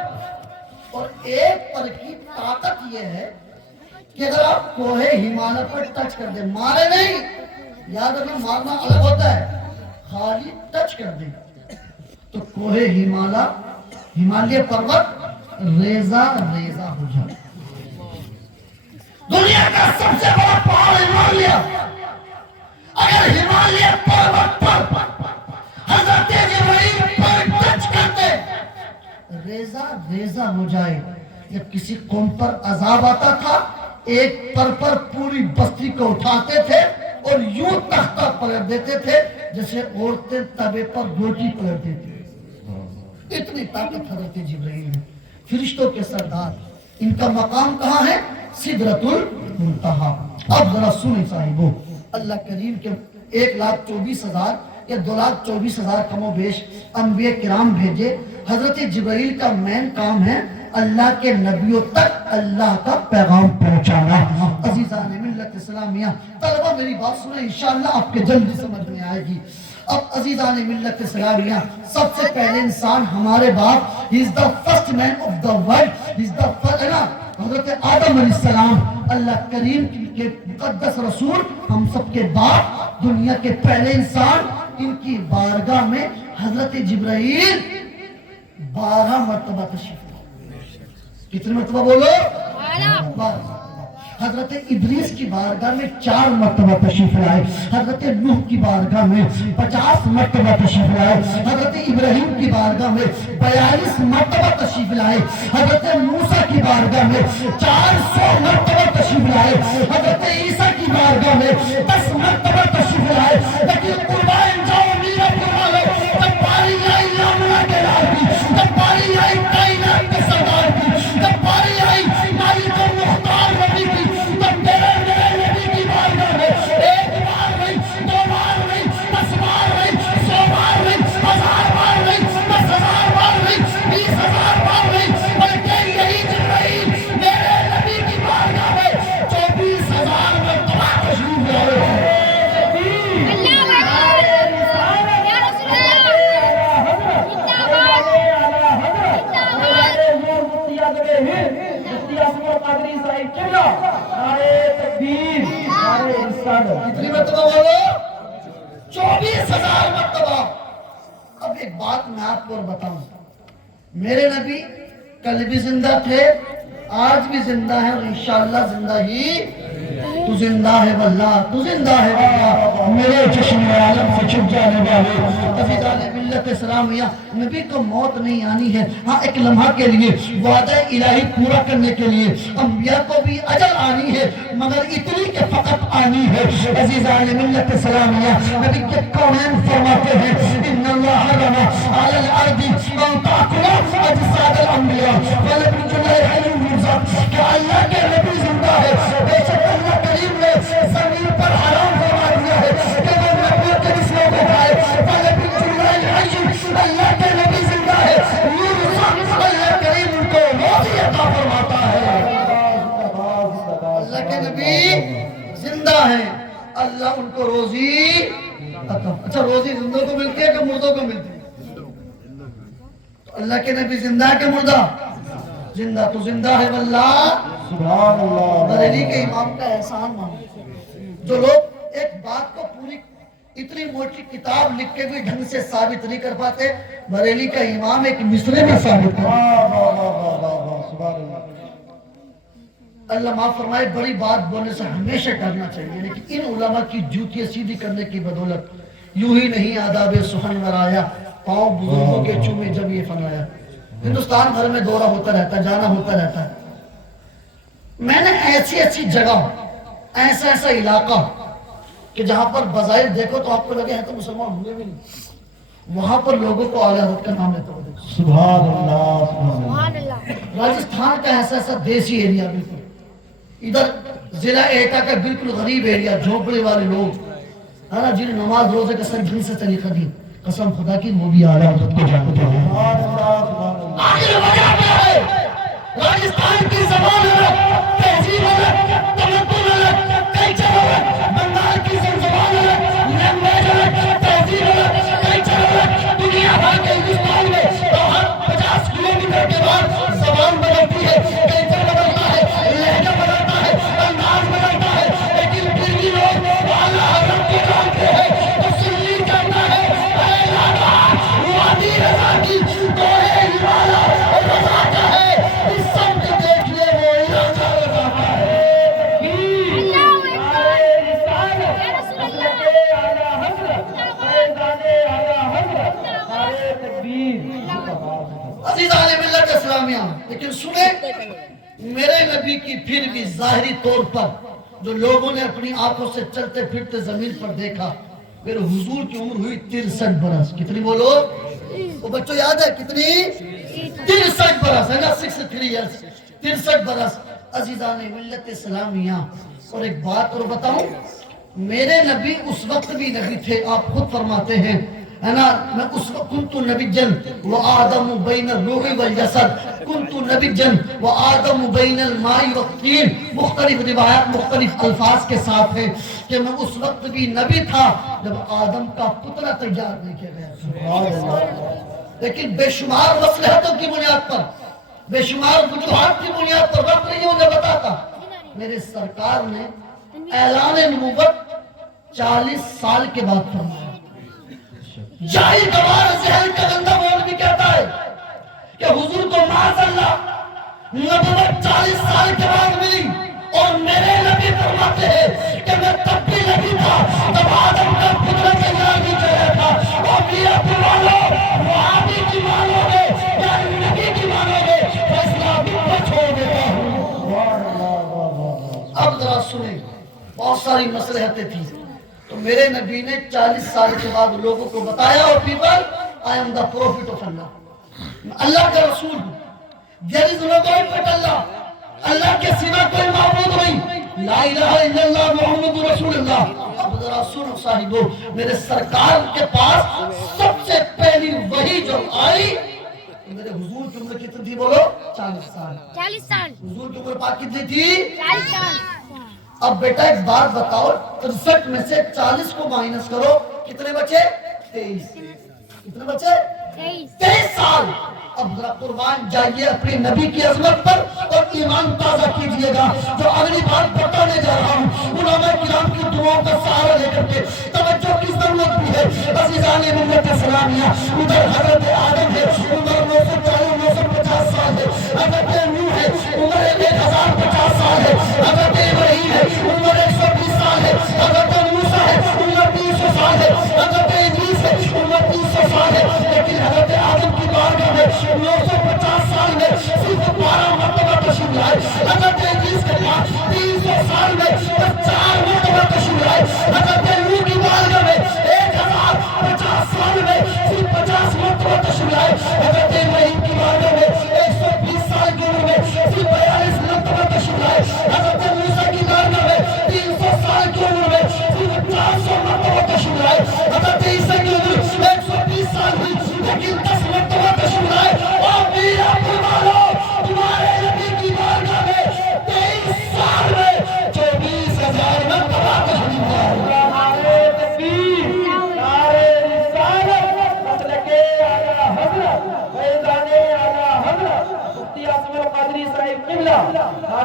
اور ایک پر کی طاقت یہ ہے کہ اگر آپ کوہ ہمالیہ پر ٹچ کر دیں، مارے نہیں، یاد رکھنا مارنا الگ ہوتا ہے، خالی ٹچ کر دیں تو کوہ ہمالیہ پروت ریزہ ریزہ ہو جائے۔ دنیا کا سب سے بڑا پہاڑ ہمالیہ، اگر ہمالیہ پروت پر حضرت جبرائیل پر ٹچ کرتے ریزہ ریزہ ہو جائے۔ جب کسی قوم پر عذاب آتا تھا ایک پر پوری بستی کو اٹھاتے تھے اور یوں تختہ پلٹ دیتے تھے جیسے عورتیں توے پر روٹی پلٹ دیتی۔ اتنی طاقت حضرت جبرائیل ہے، فرشتوں کے سردار۔ ان کا مقام کہاں ہے؟ سدرۃ المنتہا۔ اب ذرا سنیں صاحبو، اللہ کریم کے 1,24,000 یا 2,24,000 کم و بیش انبیاء کرام بھیجے۔ حضرت جبرائیل کا مین کام ہے اللہ کے نبیوں تک اللہ کا پیغام پہنچانا۔ عزیزان ملت اسلامیہ، طلبہ میری بات سنیں، انشاءاللہ آپ کے جلدی سمجھ میں آئے گی۔ اب عزیزان ملت اسلامیہ، سب سے پہلے انسان ہمارے باپ، he is the first man of the world، he is the first، ہے نا، حضرت آدم علیہ السلام، اللہ کریم کے مقدس رسول، ہم سب کے باپ، دنیا کے پہلے انسان، ان کی بارگاہ میں حضرت جبرائیل 12 مرتبہ تشریف لائے۔ کتنے مرتبہ بولو؟ 12۔ حضرت ادریس کی بارگاہ میں 4 مرتبہ تشریف لائے۔ حضرت نوح کی بارگاہ میں 50 مرتبہ تشریف لائے۔ حضرت ابراہیم کی بارگاہ میں 42 مرتبہ تشریف لائے۔ حضرت موسیٰ کی بارگاہ میں 400 مرتبہ تشریف لائے۔ حضرت عیسیٰ کی بارگاہ میں 10 مرتبہ تشریف لائے۔ لیکن قربان جاؤ میرا قربان، جب باری آئی لامنا کے لال کی، جب باری آئی کائنات کے سردار کی، جب باری آئی مالک و مختار نبی کی، تب میرے نبی کی بارگاہ میں 1 بار نہیں، 2 بار نہیں، 10 بار نہیں، 100 بار نہیں، 1000 بار نہیں، 10,000 بار نہیں، 20,000 بار نہیں، بلکہ یہی جبرائیل میرے نبی کی بارگاہ میں 24,000 مرتبہ تشریف لائے۔ کتنی مرتبہ بولو؟ 24,000 مرتبہ۔ اب ایک بات میں آپ کو اور بتاؤں، میرے نبی کل بھی زندہ تھے آج بھی زندہ ہے اور انشاءاللہ زندہ ہی تو زندہ ہے واللہ، تو زندہ ہے واللہ۔ میرے چشم عالم سے چھپ جانے والے عزیزان ملت اسلامیہ، نبی کو موت نہیں آنی ہے، ہاں ایک لمحہ کے لیے وعدہ الہی پورا کرنے کے لیے انبیاء کو بھی اجل آنی ہے، مگر اتنی کہ فقط آنی ہے۔ عزیزان ملت اسلامیہ، نبی کے کونین فرماتے ہیں ان اللہ حرم علی الارض ان تاکل اجساد الانبیاء ولم یجعل حی مرزا، کہ اللہ کے نبی زندہ ہے، بے شک اللہ کریم نے زمین پر حرام فرما دیا ہے کہ وہ نبیوں کے جسموں کو کھائے۔ ولم یجعل حی، اللہ کے نبی زندہ ہے، مرزا، اللہ کریم ان کو روزی عطا فرماتا ہے۔ اللہ کے نبی زندہ ہے، اللہ ان کو روزی عطا۔ اچھا روزی زندوں کو ملتی ہے کہ مردوں کو ملتی ہے؟ تو اللہ کے نبی زندہ ہے کہ مردہ؟ زندہ، تو زندہ ہے واللہ سبحان اللہ۔ بریلی کے امام کا احسان مانو۔ جو لوگ ایک بات کو پوری اتنی موٹی کتاب لکھ کے بھی ڈھنگ سے ثابت نہیں کر پاتے، بریلی کا امام ایک مصرے میں ثابت کر۔ سبحان اللہ۔ اللہ معاف فرمائے، بڑی بات بولنے سے ہمیشہ ڈرنا چاہیے، لیکن ان علماء کی جوتیاں سیدھی کرنے کی بدولت یوں ہی نہیں آداب سخن مرایا، پاؤں بزرگوں کے چومے جب یہ فرمایا۔ ہندوستان بھر میں دورہ ہوتا رہتا ہے، جانا ہوتا رہتا ہے، میں نے ایسی ایسی جگہ، ایسا ایسا علاقہ کہ جہاں پر بظاہر دیکھو تو آپ کو لگے ہیں تو مسلمان ہوئے بھی نہیں، وہاں پر لوگوں کو اعلیٰ حضرت کا نام لیتا ہوا دیکھو۔ سبحان اللہ۔ سبحان اللہ۔ راجستھان کا ایسا ایسا دیسی ایریا، بالکل ادھر ضلع ایٹا کا بالکل غریب ایریا، جھونپڑے والے لوگ، ہے نا، جنہیں نماز روزے کا سر ڈھنگ سے طریقہ دی، قسم خدا کی وہ بھی اعلیٰ حضرت کو جانتے ہیں۔ سبحان اللہ۔ سبحان اللہ۔ آخر وجہ کیا ہے؟ راجستھان کی زبان الگ، تہذیب الگ، تمدن الگ، کلچر الگ، بنگال کی زبان الگ، لینگویج الگ، تہذیب الگ، کلچر الگ، دنیا بھر کے ہندوستان میں تو ہر 50 کلومیٹر کے بعد زبان بدلتی ہے، کلچر بدلتا ہے، لہجہ بدلتا ہے، انداز بدلتا ہے، لیکن پھر بھی لوگ اعلیٰ حضرت کو جانتے ہیں۔ تو سنی کہتا ہے اے لالا وادی رضا کی کوئے ہمالا رضا کا ہے، اس سمت دیکھیے وہ علاقہ رضا کا ہے۔ عزیزان ملت اسلامیہ، لیکن سنیں، میرے نبی کی پھر بھی ظاہری طور پر جو لوگوں نے اپنی آنکھوں سے چلتے پھرتے زمین پر دیکھا، میرے حضور کی عمر ہوئی 63 برس۔ کتنی بولو؟ وہ بچوں یاد ہے کتنی؟ 63 برس ہے نا، 63 ایئرس، 63 برس۔ عزیزان ملت اسلامیہ، اور ایک بات اور بتاؤں، میرے نبی اس وقت بھی نبی تھے، آپ خود فرماتے ہیں، ہے نا، میں اس وقت کنت نبیًا وآدم بین الروح والجسد، کنت نبیًا وآدم بین الماء والطین۔ مختلف روایات مختلف الفاظ کے ساتھ ہیں کہ میں اس وقت بھی نبی تھا جب آدم کا پتلا تیار نہیں کیا گیا، لیکن بے شمار مصلحتوں کی بنیاد پر، بے شمار وجوہات کی بنیاد پر، وقت نہیں مجھے بتاتا، میرے سرکار نے اعلان نبوت 40 سال کے بعد فرمایا۔ جاہل گوار ذہن کا گندہ بول بھی کہتا ہے کہ حضور کو معاذ اللہ نبوت 40 سال کے بعد ملی، اور میرے نبی فرماتے ہیں کہ میں تب بھی نبی تھا جب آدم کا پتلا تیار نہیں کیا تھا۔ وہ میرا مانو، وہابی کی مانو گے یا نبی کی مانو گے، فیصلہ بھی پر چھوڑ دیتا ہوں۔ اب ذرا سنیں، بہت ساری مصلحتیں تھیں، تو میرے نبی نے 40 سال کے بعد لوگوں کو بتایا، اور people I am the prophet of Allah، میں اللہ کا رسول ہوں، there is no God but Allah، اللہ کے سوا کوئی معبود نہیں، لا الہ الا اللہ محمد رسول اللہ۔ اب ذرا سنو صاحبو، میرے سرکار کے پاس سب سے پہلی وحی جو آئی، میرے حضور کی عمر کتنی تھی بولو؟ 40 سال۔ 40 سال۔ حضور کی عمر پاک کتنی تھی؟ 40 سال۔ اب بیٹا ایک بات بتاؤ، 63 میں سے 40 کو مائنس کرو، کتنے بچے؟ 23۔ کتنے بچے؟ 23 سال۔ اب ذرا قربان جائیے اپنی نبی کی عظمت پر اور ایمان تازہ کیجئے گا۔ جو اگلی بات بتانے جا رہا ہوں، علماء کرام کی دعاؤں کا سہارا لے کر کے توجہ کی ضرورت بھی ہے۔ عزیزان ملت اسلامیہ، ادھر حضرت آدم ہے، عمر 940 950 سال ہے، حضرت نوح ہے، عمر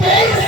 23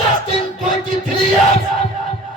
just in 23 years,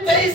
23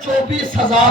24,000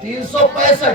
365।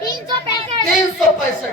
365।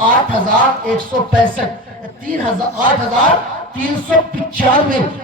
8,165, 8,395।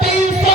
300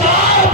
4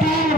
3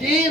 3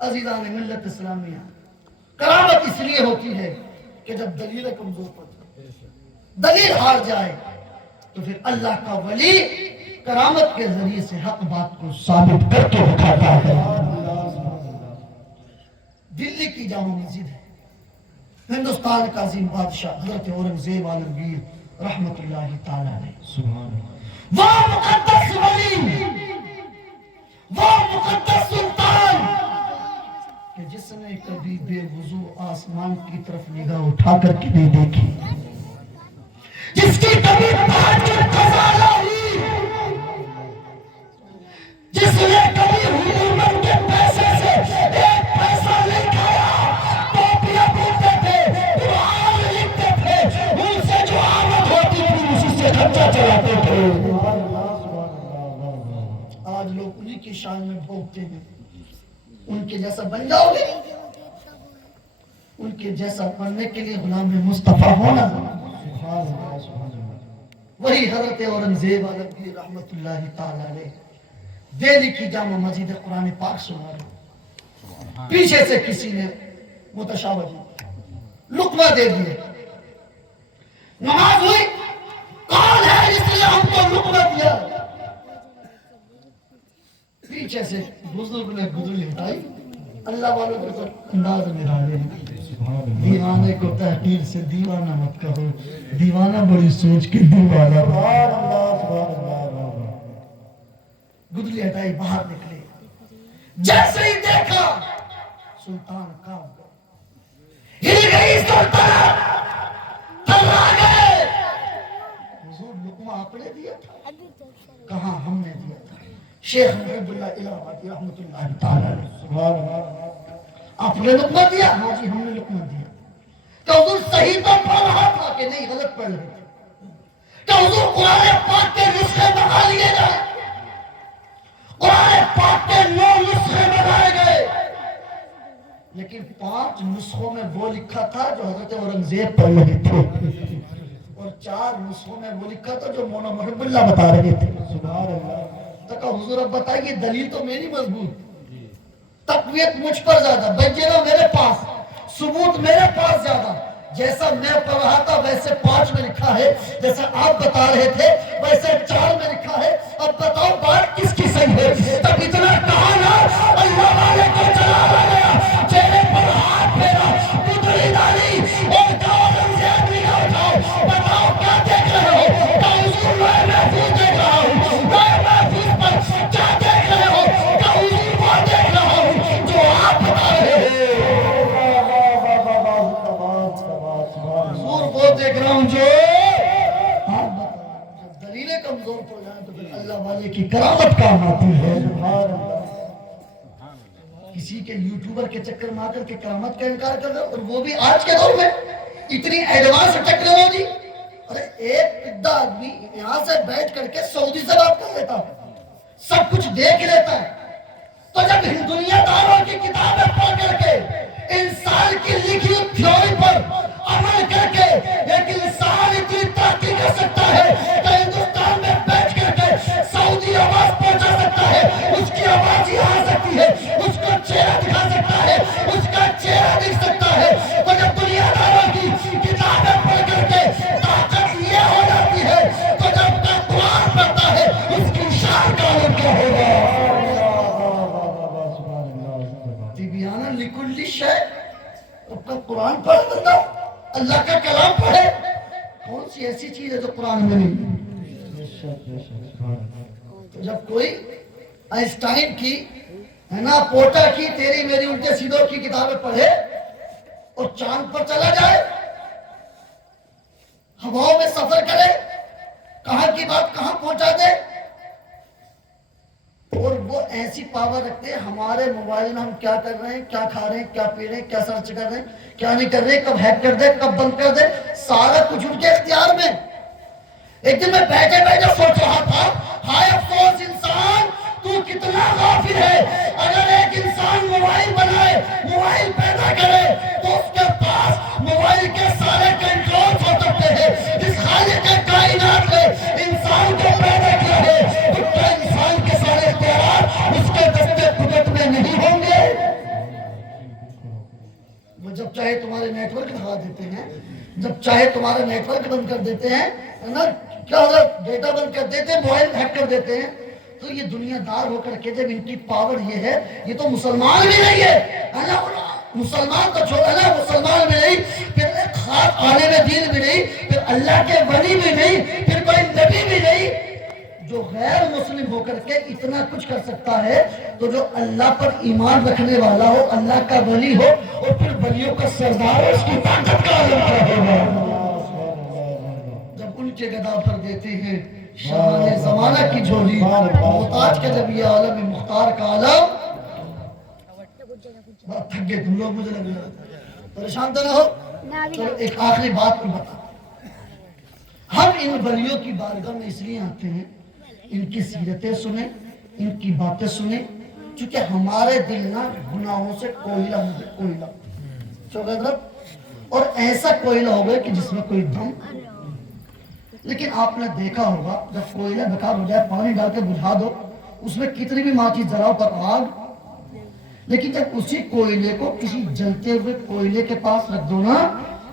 عزیزان ملت اسلامیہ، کرامت اس لیے ہوتی ہے کہ جب دلیل کمزور پڑ جائے، دلیل ہار جائے، تو پھر اللہ کا ولی کرامت کے ذریعے سے حق بات کو ثابت کر کے دکھاتا ہے۔ دلی کی جامع مسجد ہے، ہندوستان کا عظیم بادشاہ حضرت اورنگزیب عالمگیر رحمت اللہ تعالی علیہ، وہ مقدس ولی، وہ مقدس سلطان کہ جس نے کبھی بے وضو آسمان کی طرف نگاہ اٹھا کر کے نہیں دیکھی، جس کی کبھی تہجد قضا نہ ہوئی، جس نے کبھی حکومت کے پیسے سے ایک پیسہ نہیں کھایا، ٹوپیاں پہنتے تھے، قرآن لکھتے تھے، ان سے جو آمد ہوتی تھی اسی سے خرچہ چلاتے تھے۔ آج لوگ انہی کی شان میں بھوکتے ہیں، ان کے جیسا بن جاؤ گے، ان کے جیسا بننے کے لیے غلام مصطفیٰ ہونا، وہی حضرت اورنگزیب عالمگیر رحمت اللہ تعالی علیہ دہلی کی جامع مسجد قرآن پاک سنا رہے، پیچھے سے کسی نے متشابہ لقمہ دے دیے، نماز ہوئی، کون ہے اس لیے ہم کو لقمہ دیا؟ پیچھے سے بزرگ نے گزر اٹھائی، اللہ والوں کے ساتھ انداز میں رہے، دیوانے کو تحقیر سے دیوانہ مت کہو، دیوانہ بڑی سوچ کے دیوانہ۔ گدلی ہٹائی، باہر نکلے، جیسے ہی دیکھا سلطان کام ہل گئی سلطان، تھرا گئے۔ حضور لقمہ آپ نے دیا تھا؟ کہاں ہم نے دیا تھا؟ شیخ محب اللہ الہ آبادی رحمت اللہ تعالی علیہ، آپ نے لقمہ دیا؟ ہاں جی ہم نے لقمہ دیا۔ کہ حضور صحیح تو پڑھ رہا تھا کہ نہیں غلط پڑھ رہے تھے؟ کہ حضور قرآن پاک کے نسخے بنا لیے گئے؟ قرآن پاک کے 9 نسخے بنائے گئے، لیکن 5 نسخوں میں وہ لکھا تھا جو حضرت اورنگزیب پڑھ رہے تھے، اور 4 نسخوں میں وہ لکھا تھا جو مولانا محب اللہ بتا رہے تھے۔ سبحان اللہ۔ تو کہا حضور اب بتائیے، دلیل تو میری مضبوط، تقویت مجھ پر زیادہ، بجرہ میرے پاس، ثبوت میرے پاس زیادہ، جیسا میں پڑھ رہا تھا ویسے 5 میں لکھا ہے، جیسا آپ بتا رہے تھے ویسے 4 میں لکھا ہے، اب بتاؤ بات کس کی صحیح ہے؟ تب اتنا کہا نا، اللہ والے کو چلا گیا، چہرے پر ہاتھ پھیرا، پتلی ڈالی اور کہا اورنگزیب نگاہ اٹھاؤ، بتاؤ کیا دیکھ رہے ہو؟ کہا حضور میں محفوظ دیکھ رہا ہوں، میں محفوظ پر کیا دیکھ رہے ہو؟ کہا حضور وہ دیکھ رہا ہوں جو آپ بتا رہے ہیں، حضور وہ دیکھ رہا ہوں جو آپ بتا رہے ہیں۔ جب دلیلیں کمزور پڑ جائیں تو پھر اللہ والے کی کرامت کام آتی ہے۔ کسی کے یوٹیوبر کے چکر میں آ کر کے کرامت کا انکار کر رہے ہو، اور وہ بھی آج کے دور میں اتنی ایڈوانس ٹیکنالوجی۔ ارے ایک پدھا آدمی یہاں سے بیٹھ کر کے سعودی سے بات کر لیتا ہے، سب کچھ دیکھ لیتا ہے، تو جب دنیا داروں کی کتابیں پڑھ کر کے انسان کی لکھی تھیوری پر عمل کر کے ایک انسان اتنی ترقی کر سکتا ہے کہ ہندوستان میں بیٹھ کر کے سعودی آواز پہنچا سکتا ہے، اس کی آواز ہی آ سکتی ہے، اس کو چہرہ دکھا سکتا ہے، اس کا چہرہ دکھ سکتا ہے، تو جب دنیا داروں کی کتابیں پڑھ کر کے طاقت یہ ہو جاتی ہے، تو جب تک قرآن پڑھتا ہے اس کی شان کا علم کیا ہوگا؟ تبیاناً لکل شیء، اپنا قرآن پڑھ بندہ، اللہ کا کلام پڑھے، کون سی ایسی چیز ہے جو قرآن میں نہیں؟ تو جب کوئی آئنسٹائن کی ہے نا، پوٹا کی، تیری میری الٹے سیدھوں کی کتابیں پڑھے اور چاند پر چلا جائے، ہواؤں میں سفر کرے، کہاں کی بات کہاں پہنچا دے، اور وہ ایسی پاور رکھتے ہیں ہمارے موبائل میں ہم کیا کر رہے ہیں، کیا کھا رہے ہیں، کیا پی رہے ہیں، کیا سرچ کر رہے ہیں، کیا نہیں کر رہے ہیں، کب ہیک کر دے، کب بند کر دے، سارا کچھ ان کے اختیار میں۔ ایک دن میں بیٹھے بیٹھے سوچ رہا تھا، ہائے افسوس انسان، تو کتنا غافل ہے۔ اگر ایک انسان موبائل بنائے، موبائل پیدا کرے، تو اس کے پاس موبائل کے سارے کنٹرول ہو سکتے ہیں۔ جس خالق کائنات نے انسان کو پیدا کیا ہے، تو کیا انسان کے سارے اختیارات اس کے دستے قدرت میں نہیں ہوں گے؟ چاہے تمہارے نیٹ ورک دکھا دیتے ہیں، جب چاہے تمہارے نیٹ ورک بند کر دیتے ہیں، ہے نا، کیا ہوگا، ڈیٹا بند کر دیتے ہیں، موبائل ہیک کر دیتے ہیں. تو یہ دنیا دار ہو کر کے جب ان کی پاور یہ ہے، یہ تو مسلمان بھی نہیں ہے نا، مسلمان تو چھوڑا نا، مسلمان بھی نہیں، پھر ایک خاص عالم دین بھی نہیں، پھر اللہ کے ولی بھی نہیں، پھر کوئی نبی بھی نہیں. جو غیر مسلم ہو کر کے اتنا کچھ کر سکتا ہے، تو جو اللہ پر ایمان رکھنے والا ہو، اللہ کا ولی ہو، اور پھر ولیوں کا سردار ہو، اس کی طاقت کا عالم کیا ہوگا. جب ان کے گدا پر دیتے ہیں شاہان زمانہ کی جھولی، محتاج کا جب یہ عالم مختار کا عالم. بہت تھک گئے تم لوگ، مجھے لگ رہا ہے پریشان تو نہ ہو. چلو ایک آخری بات کو بتا، ہم ان ولیوں کی بارگاہ میں اس لیے آتے ہیں، ان کی سیرتیں سنیں، ان کی باتیں سنیں، چونکہ ہمارے دل نہ گناہوں سے کوئلہ ہو گئے، کوئلہ چوکہ، اور ایسا کوئلہ ہو گئے کہ جس میں کوئی دم. لیکن آپ نے دیکھا ہوگا جب کوئلہ بیکار ہو جائے، پانی ڈال کے بجھا دو، اس میں کتنی بھی ماچس جلاؤ پر آگ. لیکن جب اسی کوئلے کو کسی جلتے ہوئے کوئلے کے پاس رکھ دو نا،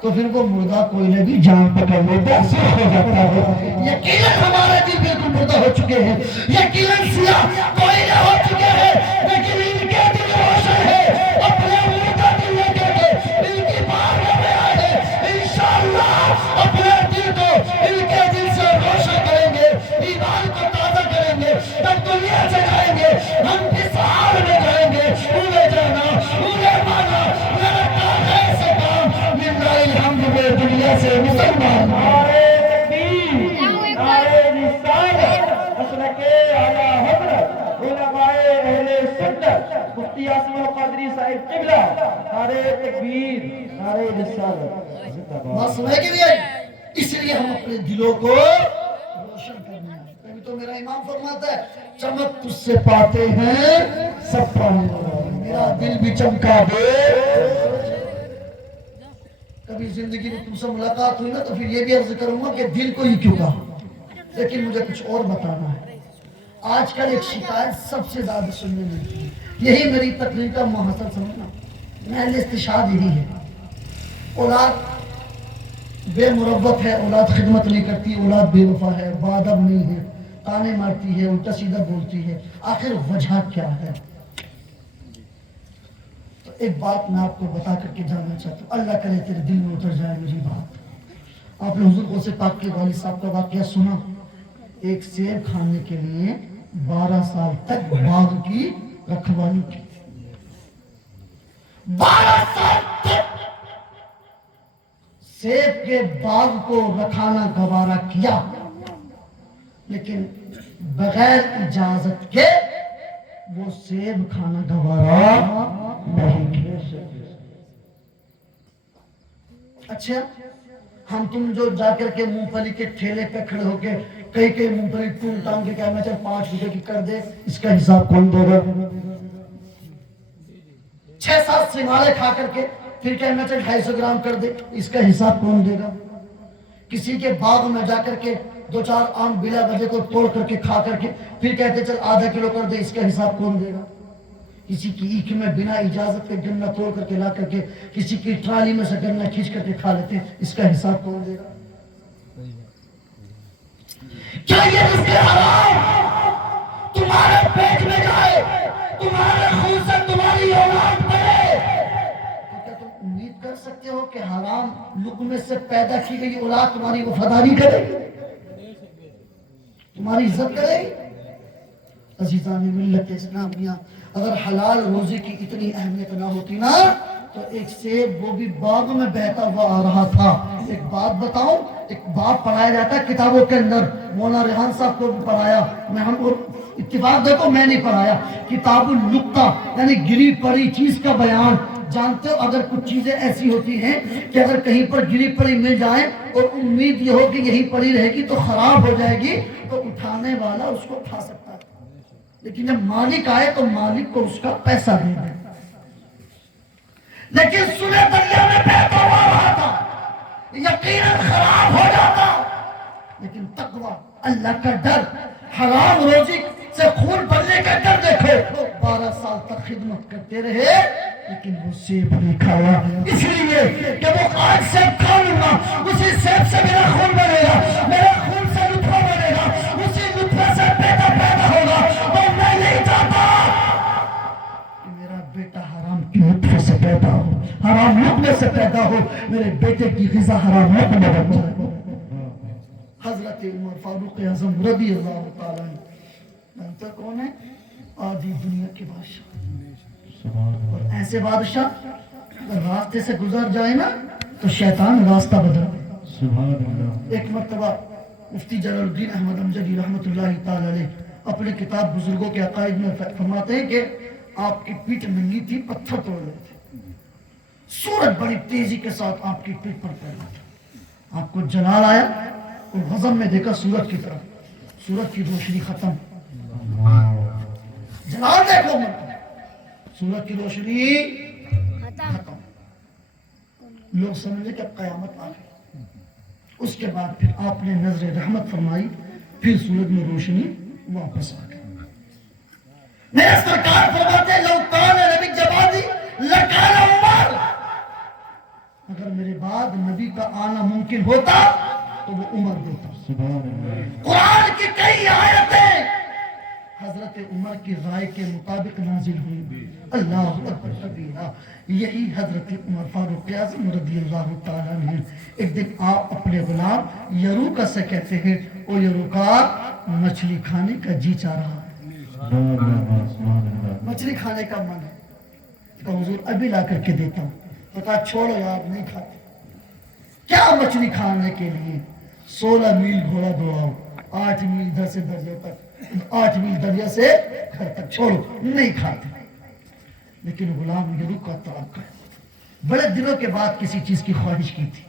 تو پھر وہ مردہ کوئلے بھی جان پکڑ لیتے ہیں، ہو جاتا ہے. یقیناً ہمارے دل بالکل مردہ ہو چکے ہیں، یقیناً سیاہ کوئلے ہو چکے ہیں، لیکن ان کے دل روشن ہے. اپنے مردہ دل لے کر کے ان کی بارگاہ میں آئے ہیں، انشاءاللہ اپنے دل کو ان کے دل سے روشن کریں گے، ایمان کو تازہ کریں گے، تب دنیا سے جائیں گے. ہم کس حال میں جائیں گے، انہیں جانا، انہیں مانا، میرا کام ہے ایسے کام. للہ الحمد میں دنیا سے مسلمان. نعرہ تکبیر، نعرہ رسالت، مسلک اعلیٰ حضرت علماء اہل سنت مفتی عاصم القادری صاحب قبلہ. نعرہ تکبیر، نعرہ رسالت زندہ باد. بات سمجھ کے نہیں آئی؟ اس لیے ہم اپنے دلوں کو روشن کرنا ہے. کبھی تو میرا امام فرماتا ہے، چمک تجھ سے پاتے ہیں سب پانے والے، میرا دل بھی چمکا دے. کبھی زندگی میں تم سے ملاقات ہوئی نا، تو پھر یہ بھی عرض کروں گا کہ دل کو ہی کیوں کہا. لیکن مجھے کچھ اور بتانا ہے. آج کل ایک شکایت سب سے زیادہ سننے ملتی ہے، یہی میری تقریر کا محصل سمجھنا، محل استشہاد یہی ہے. اولاد بے مروت ہے، اولاد خدمت نہیں کرتی، اولاد بے وفا ہے، باادب نہیں ہے، تانے مارتی ہے، الٹا سیدھا بولتی ہے. آخر وجہ کیا ہے؟ تو ایک بات میں آپ کو بتا کر کے جاننا چاہتا ہوں، اللہ کرے تیرے دل میں اتر جائے میری بات. آپ نے حضور غوث پاک کے والد صاحب کا واقعہ سنا. ایک سیب کھانے کے لیے 12 سال تک باغ کی رکھوالی کی. 12 سال تک سیب کے باغ کو رکھانا گوارا کیا، لیکن بغیر اجازت کے وہ سیب کھانا گوارا نہیں کیا. اچھا، ہم تم جو جا کر کے مونگ پھلی کے ٹھیلے پہ کھڑے ہو کے کئی مونگ پھلی ٹون ٹانگ کے کہا میں چل 5 روپے کی کر دے، اس کا حساب کون دے گا؟ 6-7 سنگھارے کھا کر کے پھر کہا میں چل 250 گرام کر دے، اس کا حساب کون دے گا؟ کسی کے باغ میں جا کر کے 2-4 آم بلا وجہ کو توڑ کر کے کھا کر کے پھر کہتے چل ½ کلو کر دے، اس کا حساب کون دے گا؟ کسی کی اینکھ میں بنا اجازت کے گنا توڑ کر کے لا کر کے کسی کی ٹرالی میں سے گنا کھینچ کر کے کھا لیتے ہیں، اس کا حساب کون دے گا؟ کیا یہ رزق حرام تمہارے پیٹ میں جائے، تمہارے خون سے تمہاری اولاد بنے، تو کیا تم امید کر سکتے ہو کہ حرام لقمے سے پیدا کی گئی اولاد تمہاری وفاداری کرے گی، تمہاری عزت کرے گی؟ عزیزان ملت اسلامیہ، اگر حلال روزی کی اتنی اہمیت نہ ہوتی نا، تو ایک سیب وہ بھی باغ میں بہتا ہوا آ رہا تھا. ایک بات بتاؤں، ایک بات پڑھایا جاتا ہے کتابوں کے اندر، مولانا ریحان صاحب کو بھی پڑھایا، میں ہم کو اتفاق دیکھو میں نہیں پڑھایا، کتاب النقطہ یعنی گری پڑی چیز کا بیان. جانتے ہو اگر کچھ چیزیں ایسی ہوتی ہیں کہ اگر کہیں پر گری پڑی مل جائیں اور امید یہ ہو کہ یہی پڑی رہے گی تو خراب ہو جائے گی، تو اٹھانے والا اس کو اٹھا سکتا ہے، لیکن جب مالک آئے تو مالک کو اس کا پیسہ دے دے. لیکن سنے دریا میں بہتا ہوا رہا تھا، یقیناً خراب ہو جاتا، لیکن تقوی، اللہ کا ڈر، حرام روزی سے خون بھرنے کا کر دیکھو 12 سال تک خدمت کرتے رہے لیکن وہ سیب نہیں کھایا اس لیے کہ وہ آج سیب کھا لوں گا اسی سیب سے میرا خون بنے گا میرا خون سے لطفہ بنے گا اسی لطفہ سے بیٹا پیدا ہوگا اور میں نہیں چاہتا کہ میرا بیٹا حرام کی لطفے سے پیدا ہو حرام لقمے سے پیدا ہو میرے بیٹے کی غذا حرام لقمے بن جائے حضرت عمر فاروق اعظم رضی اللہ تعالیٰ جانتا کون ہے آدھی دنیا کے بادشاہ اور ایسے بادشاہ اگر راستے سے گزر جائے نا تو شیطان راستہ بدل ایک مرتبہ مفتی جلال الدین احمد امجدی رحمۃ اللہ تعالی علیہ اپنی کتاب بزرگوں کے عقائد میں فرماتے ہیں کہ آپ کی پیٹھ ننگی تھی پتھر توڑ رہے تھے سورج بڑی تیزی کے ساتھ آپ کی پیٹھ پر پھیلا تھا آپ کو جلال آیا اور غضب میں دیکھا سورج کی طرف سورج کی روشنی ختم جلال دیکھو سورج کی روشنی ختم لوگ سمجھے کہ قیامت آ گئی اس کے بعد پھر آپ نے نظر رحمت فرمائی پھر سورج میں روشنی واپس آ گئی میرے سرکار فرماتے لو کان نبی جوادی لکان عمر اگر میرے بعد نبی کا آنا ممکن ہوتا تو وہ عمر ہوتا قرآن کی کئی آیتیں حضرت عمر کی رائے کے مطابق نازل ہوئی اللہ اکبر کبیرہ یہی حضرت عمر فاروق اعظم رضی اللہ تعالیٰ عنہ ایک دن آپ اپنے غلام یروکا سے کہتے ہیں او یروکا مچھلی کھانے کا جی چاہ رہا ہے مچھلی کھانے کا من ہے تو حضور ابھی لا کر کے دیتا ہوں پتا چھوڑو یار نہیں کھاتے کیا مچھلی کھانے کے لیے 16 میل گھوڑا دوڑاؤ 8 میل ادھر سے دریا تک 8 میل دریا سے گھر تک چھوڑو نہیں کھاتے لیکن غلام یروکا تڑپ گئے بڑے دنوں کے بعد کسی چیز کی خواہش کی تھی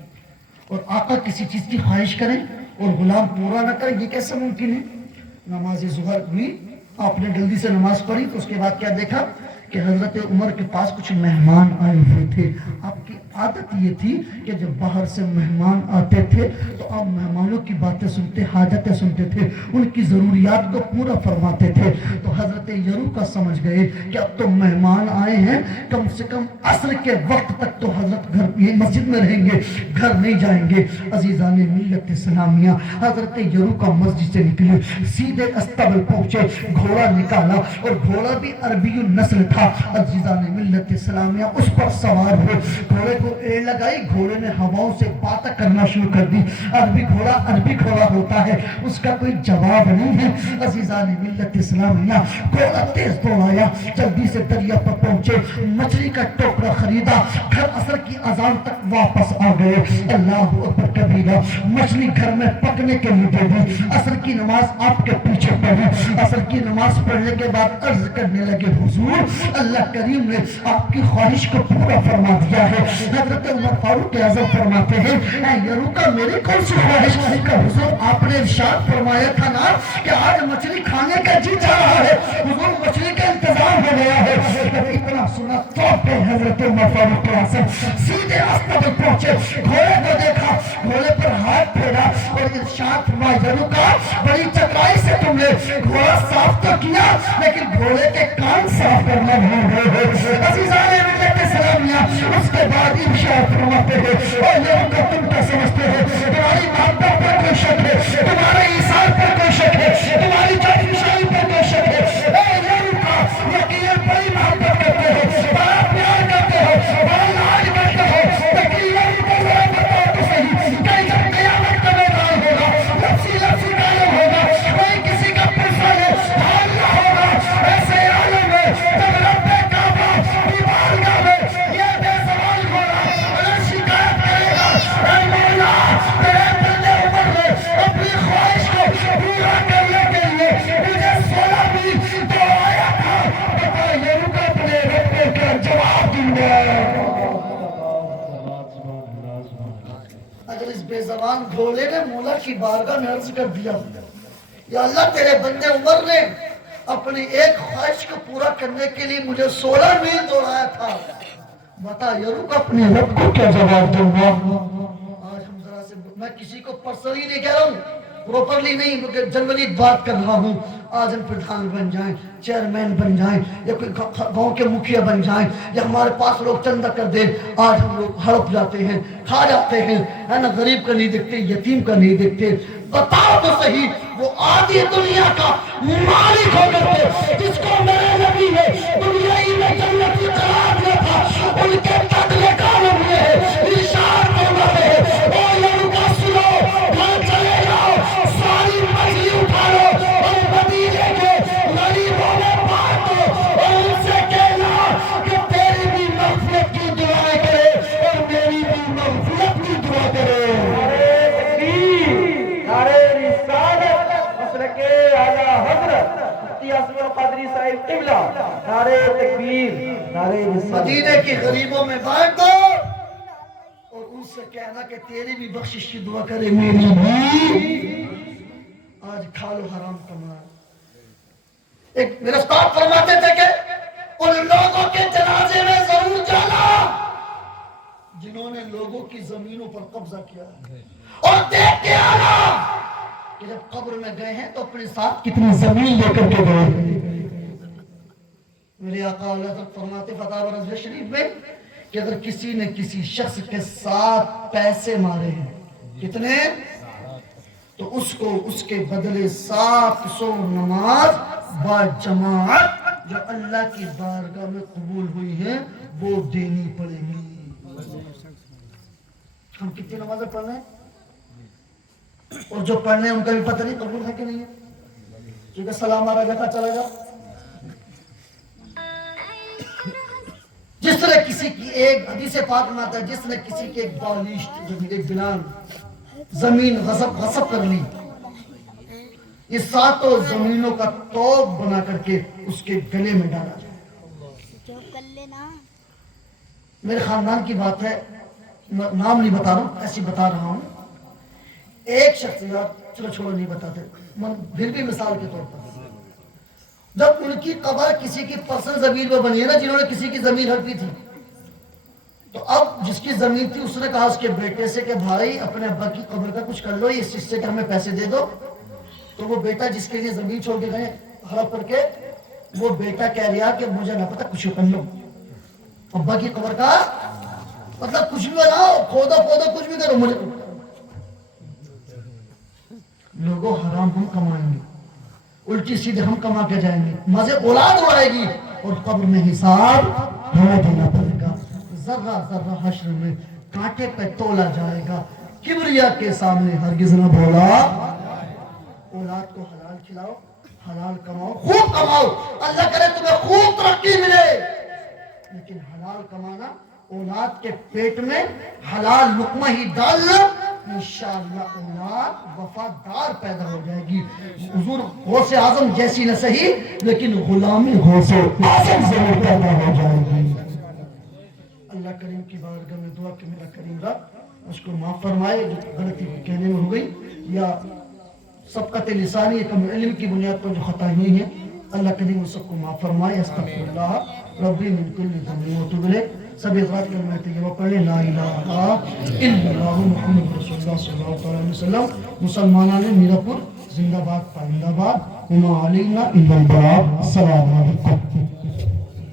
اور آقا کسی چیز کی خواہش کریں اور غلام پورا نہ کریں یہ کیسے ممکن ہے نماز ظہر ہوئی آپ نے جلدی سے نماز پڑھی تو اس کے بعد کیا دیکھا کہ حضرت عمر کے پاس کچھ مہمان آئے ہوئے تھے آپ کی عادت یہ تھی کہ جب باہر سے مہمان آتے تھے تو آپ مہمانوں کی باتیں سنتے حاجتیں سنتے تھے ان کی ضروریات کو پورا فرماتے تھے تو حضرت یروکا سمجھ گئے کہ اب تو مہمان آئے ہیں کم سے کم عصر کے وقت تک تو حضرت گھر یہ مسجد میں رہیں گے گھر نہیں جائیں گے عزیزان ملت اسلامیہ حضرت یروکا مسجد سے نکلے سیدھے استبل پہنچے گھوڑا نکالا اور گھوڑا بھی عربی النسل تھا عزیزان ملت اسلامیہ اس پر سوار ہوئے گھوڑے کو ایڑ لگائی گھوڑے نے ہواؤں سے باتیں کرنا شروع کر دی عربی گھوڑا ہوتا ہے اس کا کوئی جواب نہیں ہے عزیزان ملت اسلامیہ گھوڑا تیز دوڑایا جلدی سے دریا پر پہنچے مچھلی کا ٹوکرا خریدا گھر عصر کی اذان تک واپس آ گئے اللہ اکبر کبیرہ مچھلی گھر میں پکنے کے لیے دے دی عصر کی نماز آپ کے پیچھے پڑھی عصر کی نماز پڑھنے کے بعد عرض کرنے لگے حضور اللہ کریم نے آپ کی خواہش کو پورا فرما دیا ہے حضرت عمر فاروق اعظم فرماتے ہیں اے یروکا میری کون سی خواہش کا حضور آپ نے ارشاد فرمایا تھا نا کہ آج مچھلی کھانے کا جی چاہ رہا ہے حضور مچھلی کا انتظام ہو گیا ہے جب اتنا سنا تو پہ حضرت عمر فاروق اعظم سیدھے استبل پہنچے گھوڑے کو دیکھا گھوڑے پر ہاتھ پھیرا اور ارشاد فرمایا یروکا بڑی چترائی سے تم نے گھوڑا صاف تو کیا لیکن گھوڑے کے کان صاف کرنا بھول گئے ہو عزیزان ملت اسلامیہ اس کے بعد ارشاد فرماتے ہیں اور یروکا تم کیا سمجھتے ہو تمہاری محبت پر کوئی شک ہے تمہارے ایثار پر کوئی شک ہے تمہاری جانشاہی پر کوئی شک ہے اے یروکا یقیناً بڑی محبت کرتے ہو بڑا پیار کرتے ہو بڑا لاج کرتے ہو لیکن یروکا ذرا بتاؤ تو صحیح کہ جب قیامت کا میدان ہوگا لفظی غالب ہوگا کوئی کسی کا پرسہ ہے حال نہ ہوگا ایسے عالم میں جب رب کعبہ کی بارگاہ میں یہ بے سوال گھوڑا اگر شکایت کرے گا اے مولا تیرے بندے عمر نے اپنی خواہش کو پورا کرنے کے لیے مجھے 16 میل دوڑایا تھا بتا یروکا اپنے رب کو کیا جواب دوں گا اگر اس بے زبان گھوڑے نے مولا کی بارگاہ میں عرض کر دیا یا اللہ تیرے بندے عمر نے اپنی ایک خواہش کو پورا کرنے کے لیے مجھے 16 میل دوڑایا تھا بتا یروکا اپنے رب کو کیا جواب دوں گا آج ہم ذرا سے میں کسی کو پرسنلی نہیں کہہ رہا ہوں پروپرلی نہیں مگر جنرلی بات کر رہا ہوں آج ہم پردھان بن جائیں، چیئرمین بن جائیں، یا کوئی گاؤں کے مکھیا بن جائیں، یا ہمارے پاس لوگ چندہ کر دیں، آج ہم لوگ ہڑپ جاتے ہیں، کھا جاتے ہیں، ہے نا، غریب کا نہیں دیکھتے، یتیم کا نہیں دیکھتے۔ بتاؤ تو صحیح، وہ آدھی دنیا کا مالک ہو کر کے جس کو میرے نبی نے دنیائی میں جنتی قرار دیا تھا، ان کے قتل کام ہوئے ہیں، ارشاد فرماتے ہیں، او لوگوں کا سنو، گھر چلے جاؤ، ساری مچھلی اٹھا لو اور مدینے کے غریبوں میں بانٹ دو اور ان سے کہنا کہ تیری بھی مغفرت کی دعائیں کرے اور میری بھی مغفرت کی دعا کرے۔ نعرے رسالت مسلک اعلی حضرت مفتی اعظم القادری صاحب قبلہ، نعرے تکبیر، نعرے رسالت۔ مدینے کے غریبوں میں بانٹ دو اور ان سے کہنا کہ تیری بھی بخشش کی دعا کرے، میری بھی۔ آج کھا لو حرام کما۔ ایک میرے استاد فرماتے تھے کہ ان لوگوں کے جنازے میں ضرور جانا جنہوں نے لوگوں کی زمینوں پر قبضہ کیا اور دیکھ کے آنا کہ جب قبر میں گئے ہیں تو اپنے ساتھ کتنی زمین لے کر کے گئے۔ میرے آقا علیہ وسلم فرماتے فتاوی رضویہ شریف میں کہ اگر کسی نے کسی شخص کے ساتھ پیسے مارے ہیں، کتنے، تو اس کو اس کے بدلے 700 نماز با جماعت جو اللہ کی بارگاہ میں قبول ہوئی ہیں وہ دینی پڑے گی۔ ہم کتنی نمازیں پڑھ رہے ہیں اور جو پڑھنے ہیں ان کا بھی پتہ نہیں قبول ہے کہ نہیں ہے، کیونکہ سلام آ جاتا چلا جا۔ جس نے کسی کی ایک حدیث پاک میں آتا ہے، جس نے کسی کی ایک بالشت ایک بلان زمین غصب کر لی، یہ 7 زمینوں کا توق بنا کر کے اس کے گلے میں ڈالا جائے۔ میرے خاندان کی بات ہے، نام نہیں بتا رہا ہوں، ایسی بتا رہا ہوں۔ ایک شخصیات، چلو چھوڑو نہیں بتاتے، پھر بھی مثال کے طور پر جب ان کی قبر کسی کی پرسنل زمین پر بنی ہے نا، جنہوں نے کسی کی زمین ہڑپی تھی، تو اب جس کی زمین تھی اس نے کہا اس کے بیٹے سے کہ بھائی اپنے ابا کی قبر کا کچھ کر لو، اس چیز سے کہ ہمیں پیسے دے دو۔ تو وہ بیٹا جس کے لیے زمین چھوڑ کے گئے ہڑپ کر کے، وہ بیٹا کہہ رہا کہ مجھے نہ پتا، کچھ کر لو ابا کی قبر کا، مطلب کچھ بھی بناؤ، کھودو کچھ بھی کرو، مجھے لوگوں حرام ہم کمائیں گے، الٹی سیدھے ہم کما کے جائیں گے، مزے اولاد اڑائے گی اور قبر میں حساب ہمیں دینا پڑے گا۔ ذرہ ذرہ حشر میں کانٹے پہ تولا جائے گا، کبریا کے سامنے ہرگز نہ بولا۔ اولاد کو حلال کھلاؤ، حلال کماؤ، خوب کماؤ، اللہ کرے تمہیں خوب ترقی ملے، لیکن حلال کمانا، اولاد کے پیٹ میں حلال لقمہ ہی ڈالنا، انشاءاللہ اولاد وفادار پیدا ہو جائے گی۔ حضور غوث اعظم جیسی نہ صحیح لیکن غلامی غوث اعظم ضرور پیدا ہو جائے گی۔ اللہ کریم کی بارگاہ میں دعا کہ میرا کریم رب اس کو معاف فرمائے جو غلطی کہنے میں ہو گئی یا سبقت لسانی کم علم کی بنیاد پر جو خطائیں ہوئی ہیں، اللہ کریم اس سب کو معاف فرمائے۔ استغفر اللہ ربی من کل ذنب واتوب الیہ۔ سب حضرات کلمہ طیبہ پڑھیں، لا الہ الا اللہ محمد رسول اللہ صلی اللہ علیہ وسلم۔ مسلمانان میرا پور زندہ باد، پائندہ باد، وما علینا الا البلاغ۔ السلام علیکم۔